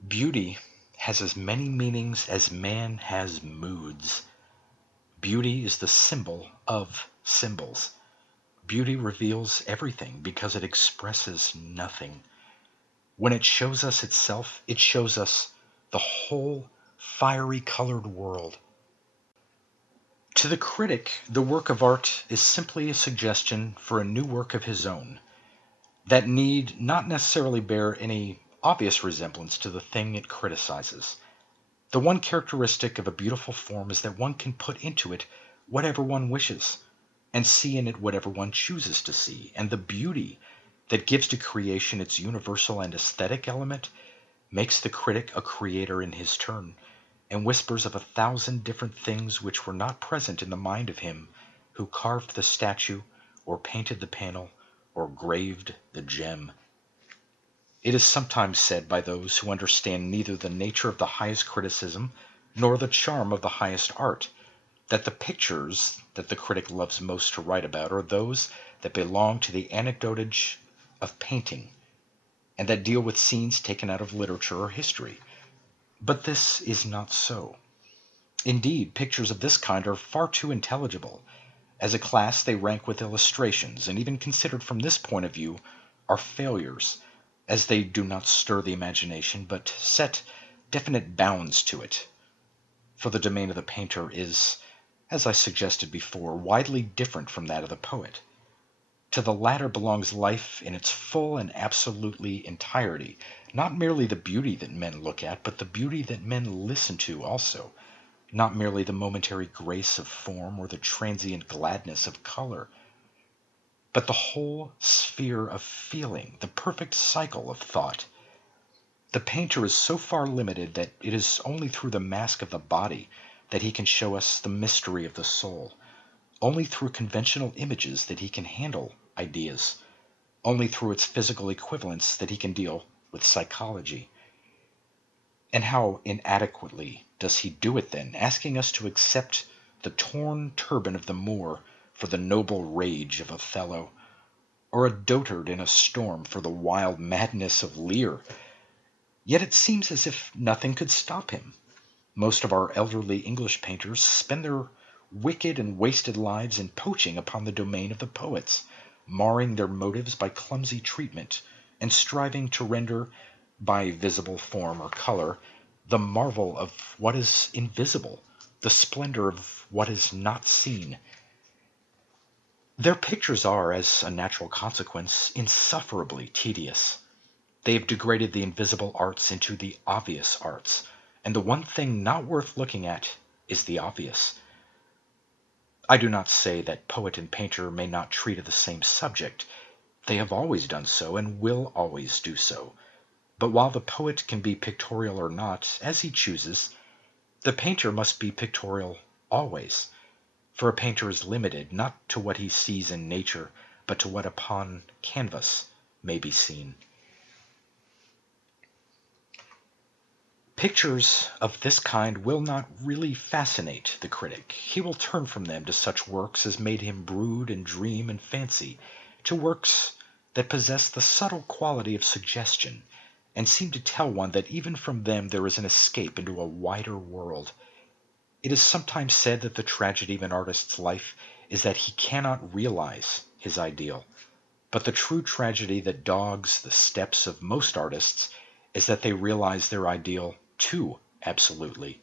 Beauty has as many meanings as man has moods. Beauty is the symbol of symbols. Beauty reveals everything because it expresses nothing. When it shows us itself, it shows us the whole fiery colored world. To the critic, the work of art is simply a suggestion for a new work of his own, that need not necessarily bear any obvious resemblance to the thing it criticizes. The one characteristic of a beautiful form is that one can put into it whatever one wishes, and see in it whatever one chooses to see, and the beauty that gives to creation its universal and aesthetic element makes the critic a creator in his turn, and whispers of 1,000 different things which were not present in the mind of him who carved the statue, or painted the panel, or graved the gem. It is sometimes said by those who understand neither the nature of the highest criticism nor the charm of the highest art, that the pictures that the critic loves most to write about are those that belong to the anecdotage of painting, and that deal with scenes taken out of literature or history. But this is not so. Indeed, pictures of this kind are far too intelligible. As a class, they rank with illustrations, and even considered from this point of view, are failures, as they do not stir the imagination, but set definite bounds to it. For the domain of the painter is, as I suggested before, widely different from that of the poet. To the latter belongs life in its full and absolutely entirety, not merely the beauty that men look at, but the beauty that men listen to also, not merely the momentary grace of form or the transient gladness of color, but the whole sphere of feeling, the perfect cycle of thought. The painter is so far limited that it is only through the mask of the body that he can show us the mystery of the soul, only through conventional images that he can handle ideas, only through its physical equivalents that he can deal with psychology. And how inadequately does he do it then, asking us to accept the torn turban of the Moor for the noble rage of Othello, or a dotard in a storm for the wild madness of Lear? Yet it seems as if nothing could stop him. Most of our elderly English painters spend their wicked and wasted lives in poaching upon the domain of the poets, marring their motives by clumsy treatment, and striving to render, by visible form or color, the marvel of what is invisible, the splendor of what is not seen. Their pictures are, as a natural consequence, insufferably tedious. They have degraded the invisible arts into the obvious arts, and the one thing not worth looking at is the obvious. I do not say that poet and painter may not treat of the same subject. They have always done so, and will always do so. But while the poet can be pictorial or not, as he chooses, the painter must be pictorial always. For a painter is limited, not to what he sees in nature, but to what upon canvas may be seen. Pictures of this kind will not really fascinate the critic. He will turn from them to such works as made him brood and dream and fancy, to works that possess the subtle quality of suggestion, and seem to tell one that even from them there is an escape into a wider world. It is sometimes said that the tragedy of an artist's life is that he cannot realize his ideal. But the true tragedy that dogs the steps of most artists is that they realize their ideal too absolutely.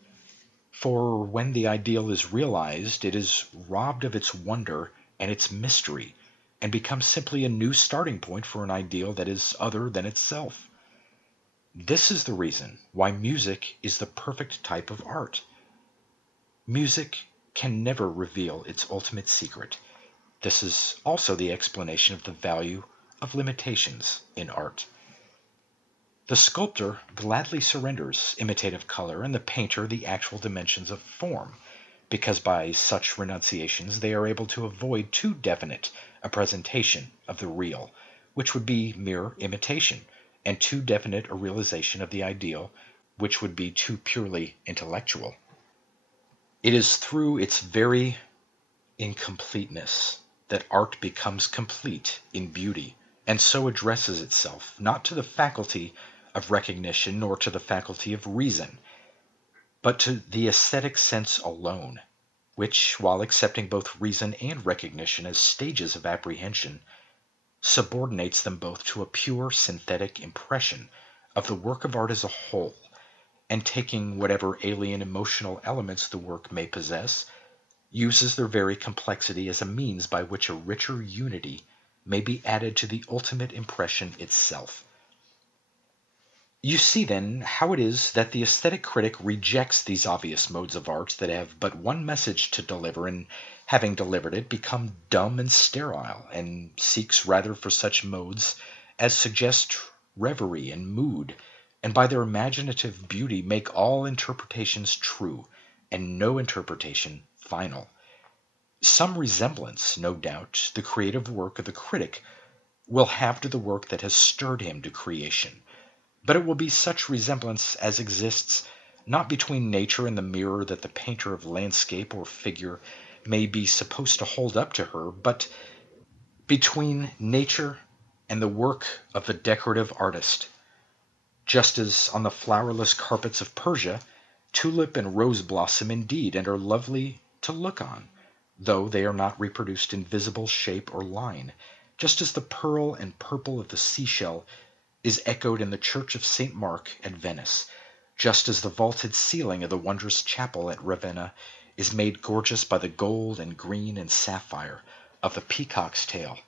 For when the ideal is realized, it is robbed of its wonder and its mystery, and becomes simply a new starting point for an ideal that is other than itself. This is the reason why music is the perfect type of art. Music can never reveal its ultimate secret. This is also the explanation of the value of limitations in art. The sculptor gladly surrenders imitative color, and the painter the actual dimensions of form, because by such renunciations they are able to avoid too definite a presentation of the real, which would be mere imitation, and too definite a realization of the ideal, which would be too purely intellectual. It is through its very incompleteness that art becomes complete in beauty, and so addresses itself not to the faculty of recognition nor to the faculty of reason, but to the aesthetic sense alone, which, while accepting both reason and recognition as stages of apprehension, subordinates them both to a pure synthetic impression of the work of art as a whole, and taking whatever alien emotional elements the work may possess, uses their very complexity as a means by which a richer unity may be added to the ultimate impression itself. You see, then, how it is that the aesthetic critic rejects these obvious modes of art that have but one message to deliver, and having delivered it, become dumb and sterile, and seeks rather for such modes as suggest reverie and mood, and by their imaginative beauty make all interpretations true, and no interpretation final. Some resemblance, no doubt, the creative work of the critic will have to the work that has stirred him to creation, but it will be such resemblance as exists not between nature and the mirror that the painter of landscape or figure may be supposed to hold up to her, but between nature and the work of the decorative artist. Just as on the flowerless carpets of Persia, tulip and rose blossom indeed, and are lovely to look on, though they are not reproduced in visible shape or line, just as the pearl and purple of the seashell is echoed in the church of St. Mark at Venice, just as the vaulted ceiling of the wondrous chapel at Ravenna is made gorgeous by the gold and green and sapphire of the peacock's tail,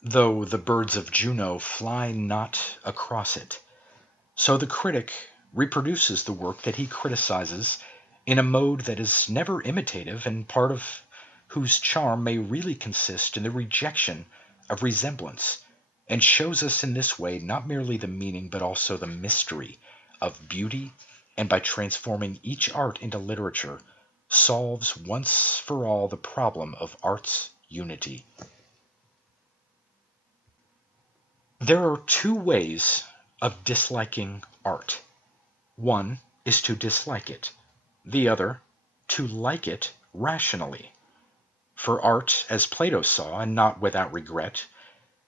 though the birds of Juno fly not across it. So the critic reproduces the work that he criticizes in a mode that is never imitative, and part of whose charm may really consist in the rejection of resemblance, and shows us in this way not merely the meaning but also the mystery of beauty, and by transforming each art into literature, solves once for all the problem of art's unity. There are two ways of disliking art. One is to dislike it, the other to like it rationally. For art, as Plato saw, and not without regret,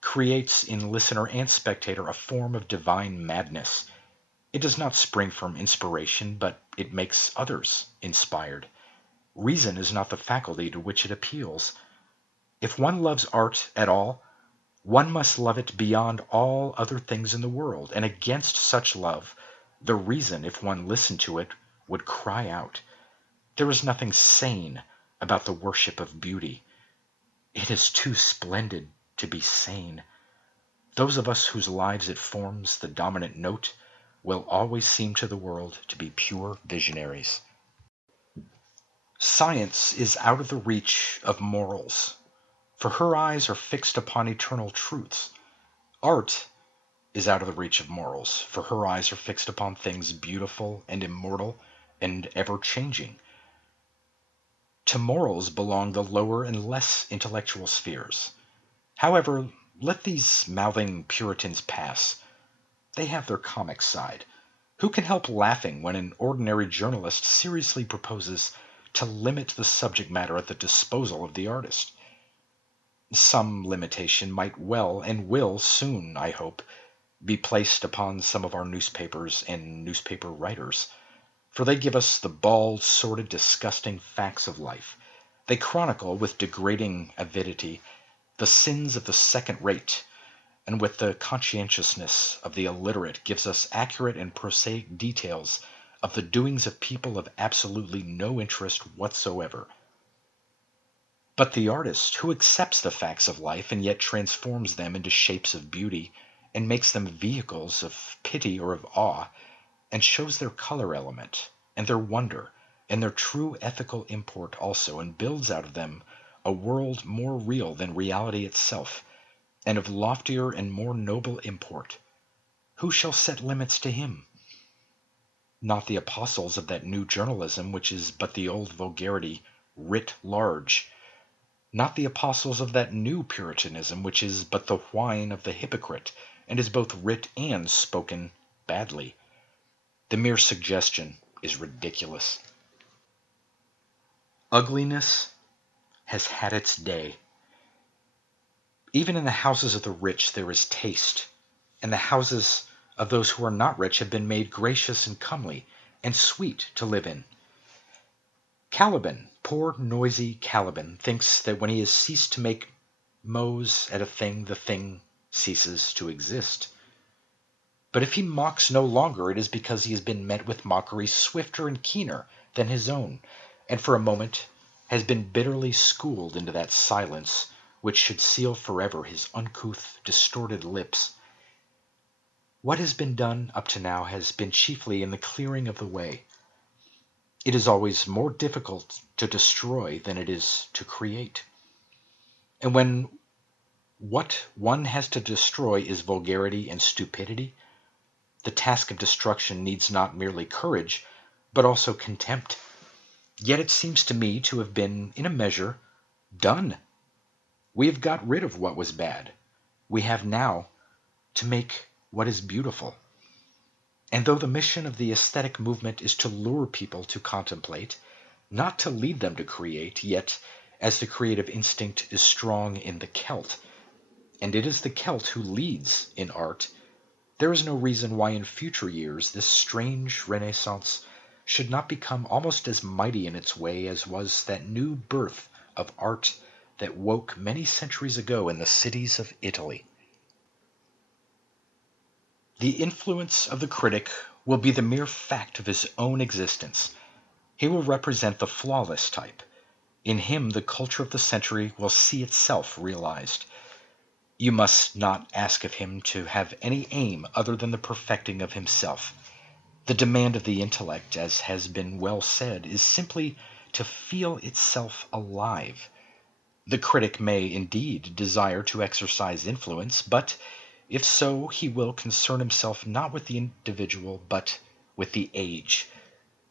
creates in listener and spectator a form of divine madness. It does not spring from inspiration, but it makes others inspired. Reason is not the faculty to which it appeals. If one loves art at all, one must love it beyond all other things in the world, and against such love, the reason, if one listened to it, would cry out. There is nothing sane about the worship of beauty. It is too splendid to be sane. Those of us whose lives it forms the dominant note will always seem to the world to be pure visionaries. Science is out of the reach of morals, for her eyes are fixed upon eternal truths. Art is out of the reach of morals, for her eyes are fixed upon things beautiful and immortal and ever-changing. To morals belong the lower and less intellectual spheres. However, let these mouthing Puritans pass. They have their comic side. Who can help laughing when an ordinary journalist seriously proposes to limit the subject matter at the disposal of the artist? Some limitation might well and will soon, I hope, be placed upon some of our newspapers and newspaper writers, for they give us the bald, sordid, disgusting facts of life. They chronicle with degrading avidity the sins of the second rate, and with the conscientiousness of the illiterate gives us accurate and prosaic details of the doings of people of absolutely no interest whatsoever. But the artist, who accepts the facts of life and yet transforms them into shapes of beauty, and makes them vehicles of pity or of awe, and shows their color element, and their wonder, and their true ethical import also, and builds out of them a world more real than reality itself, and of loftier and more noble import, who shall set limits to him? Not the apostles of that new journalism which is but the old vulgarity writ large, not the apostles of that new Puritanism which is but the whine of the hypocrite, and is both writ and spoken badly. The mere suggestion is ridiculous. Ugliness has had its day. Even in the houses of the rich there is taste, and the houses of those who are not rich have been made gracious and comely, and sweet to live in. Caliban, poor noisy Caliban, thinks that when he has ceased to make mows at a thing, the thing ceases to exist. But if he mocks no longer, it is because he has been met with mockery swifter and keener than his own, and for a moment has been bitterly schooled into that silence which should seal forever his uncouth, distorted lips. What has been done up to now has been chiefly in the clearing of the way. It is always more difficult to destroy than it is to create. And when what one has to destroy is vulgarity and stupidity, the task of destruction needs not merely courage, but also contempt. Yet it seems to me to have been, in a measure, done. We have got rid of what was bad. We have now to make what is beautiful. And though the mission of the aesthetic movement is to lure people to contemplate, not to lead them to create, yet, as the creative instinct is strong in the Celt, and it is the Celt who leads in art, there is no reason why in future years this strange Renaissance should not become almost as mighty in its way as was that new birth of art that woke many centuries ago in the cities of Italy. The influence of the critic will be the mere fact of his own existence. He will represent the flawless type. In him the culture of the century will see itself realized. You must not ask of him to have any aim other than the perfecting of himself. The demand of the intellect, as has been well said, is simply to feel itself alive. The critic may, indeed, desire to exercise influence, but if so, he will concern himself not with the individual, but with the age,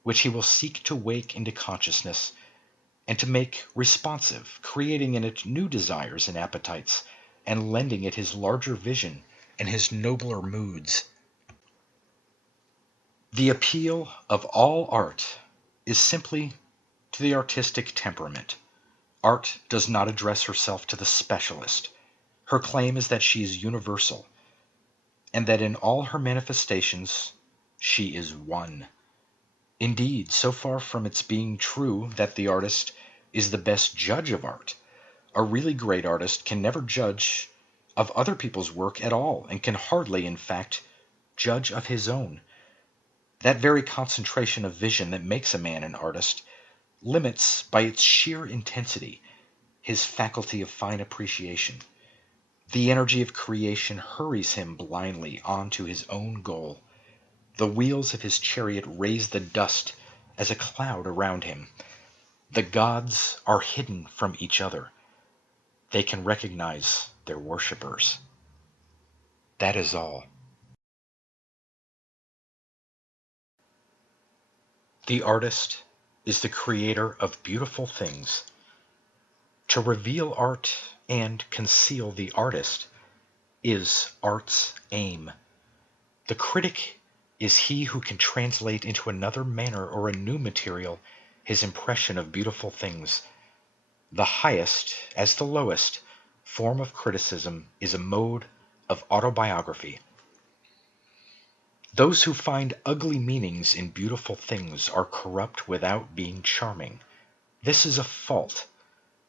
which he will seek to wake into consciousness, and to make responsive, creating in it new desires and appetites, and lending it his larger vision and his nobler moods. The appeal of all art is simply to the artistic temperament. Art does not address herself to the specialist. Her claim is that she is universal, and that in all her manifestations she is one. Indeed, so far from its being true that the artist is the best judge of art, a really great artist can never judge of other people's work at all, and can hardly, in fact, judge of his own. That very concentration of vision that makes a man an artist limits, by its sheer intensity, his faculty of fine appreciation. The energy of creation hurries him blindly on to his own goal. The wheels of his chariot raise the dust as a cloud around him. The gods are hidden from each other. They can recognize their worshippers. That is all. The artist is the creator of beautiful things. To reveal art and conceal the artist is art's aim. The critic is he who can translate into another manner or a new material his impression of beautiful things. The highest, as the lowest, form of criticism is a mode of autobiography. Those who find ugly meanings in beautiful things are corrupt without being charming. This is a fault.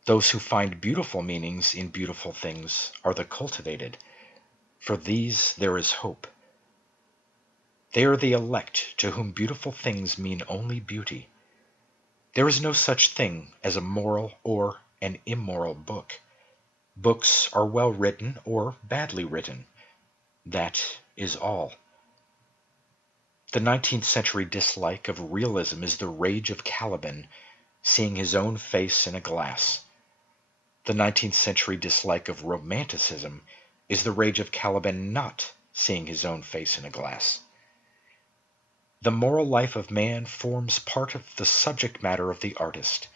Those who find beautiful meanings in beautiful things are the cultivated. For these there is hope. They are the elect to whom beautiful things mean only beauty. There is no such thing as a moral or an immoral book. Books are well written or badly written. That is all. The 19th century dislike of realism is the rage of Caliban seeing his own face in a glass. The 19th century dislike of romanticism is the rage of Caliban not seeing his own face in a glass. The moral life of man forms part of the subject matter of the artist,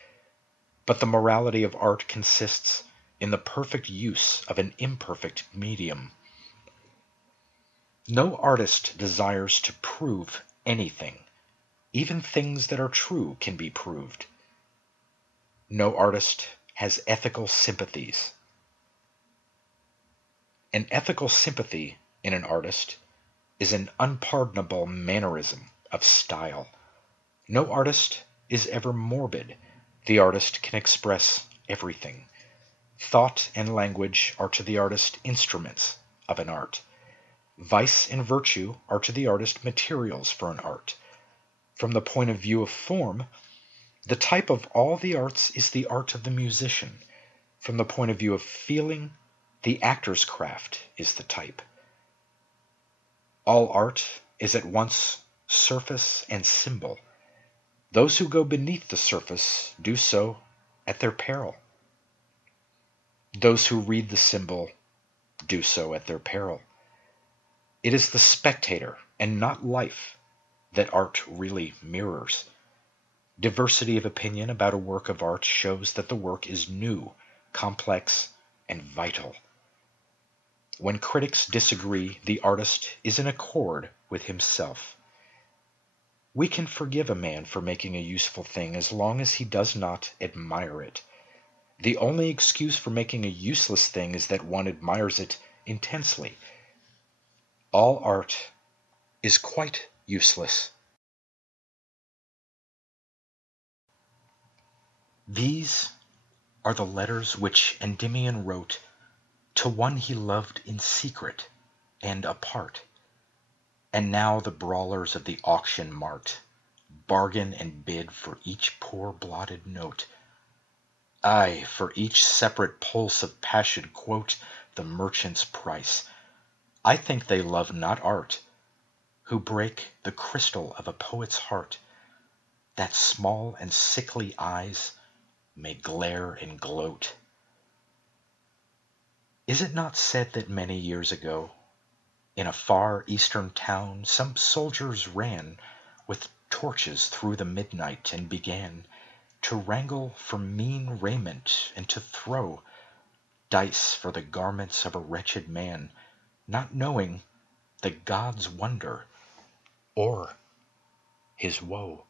but the morality of art consists in the perfect use of an imperfect medium. No artist desires to prove anything. Even things that are true can be proved. No artist has ethical sympathies. An ethical sympathy in an artist is an unpardonable mannerism of style. No artist is ever morbid. The artist can express everything. Thought and language are to the artist instruments of an art. Vice and virtue are to the artist materials for an art. From the point of view of form, the type of all the arts is the art of the musician. From the point of view of feeling, the actor's craft is the type. All art is at once surface and symbol. Those who go beneath the surface do so at their peril. Those who read the symbol do so at their peril. It is the spectator and not life that art really mirrors. Diversity of opinion about a work of art shows that the work is new, complex, and vital. When critics disagree, the artist is in accord with himself. We can forgive a man for making a useful thing as long as he does not admire it. The only excuse for making a useless thing is that one admires it intensely. All art is quite useless. These are the letters which Endymion wrote to one he loved in secret and apart. And now the brawlers of the auction mart bargain and bid for each poor blotted note. Aye, for each separate pulse of passion quote the merchant's price. I think they love not art, who break the crystal of a poet's heart, that small and sickly eyes may glare and gloat. Is it not said that many years ago, in a far eastern town, some soldiers ran with torches through the midnight and began to wrangle for mean raiment and to throw dice for the garments of a wretched man, not knowing the god's wonder or his woe?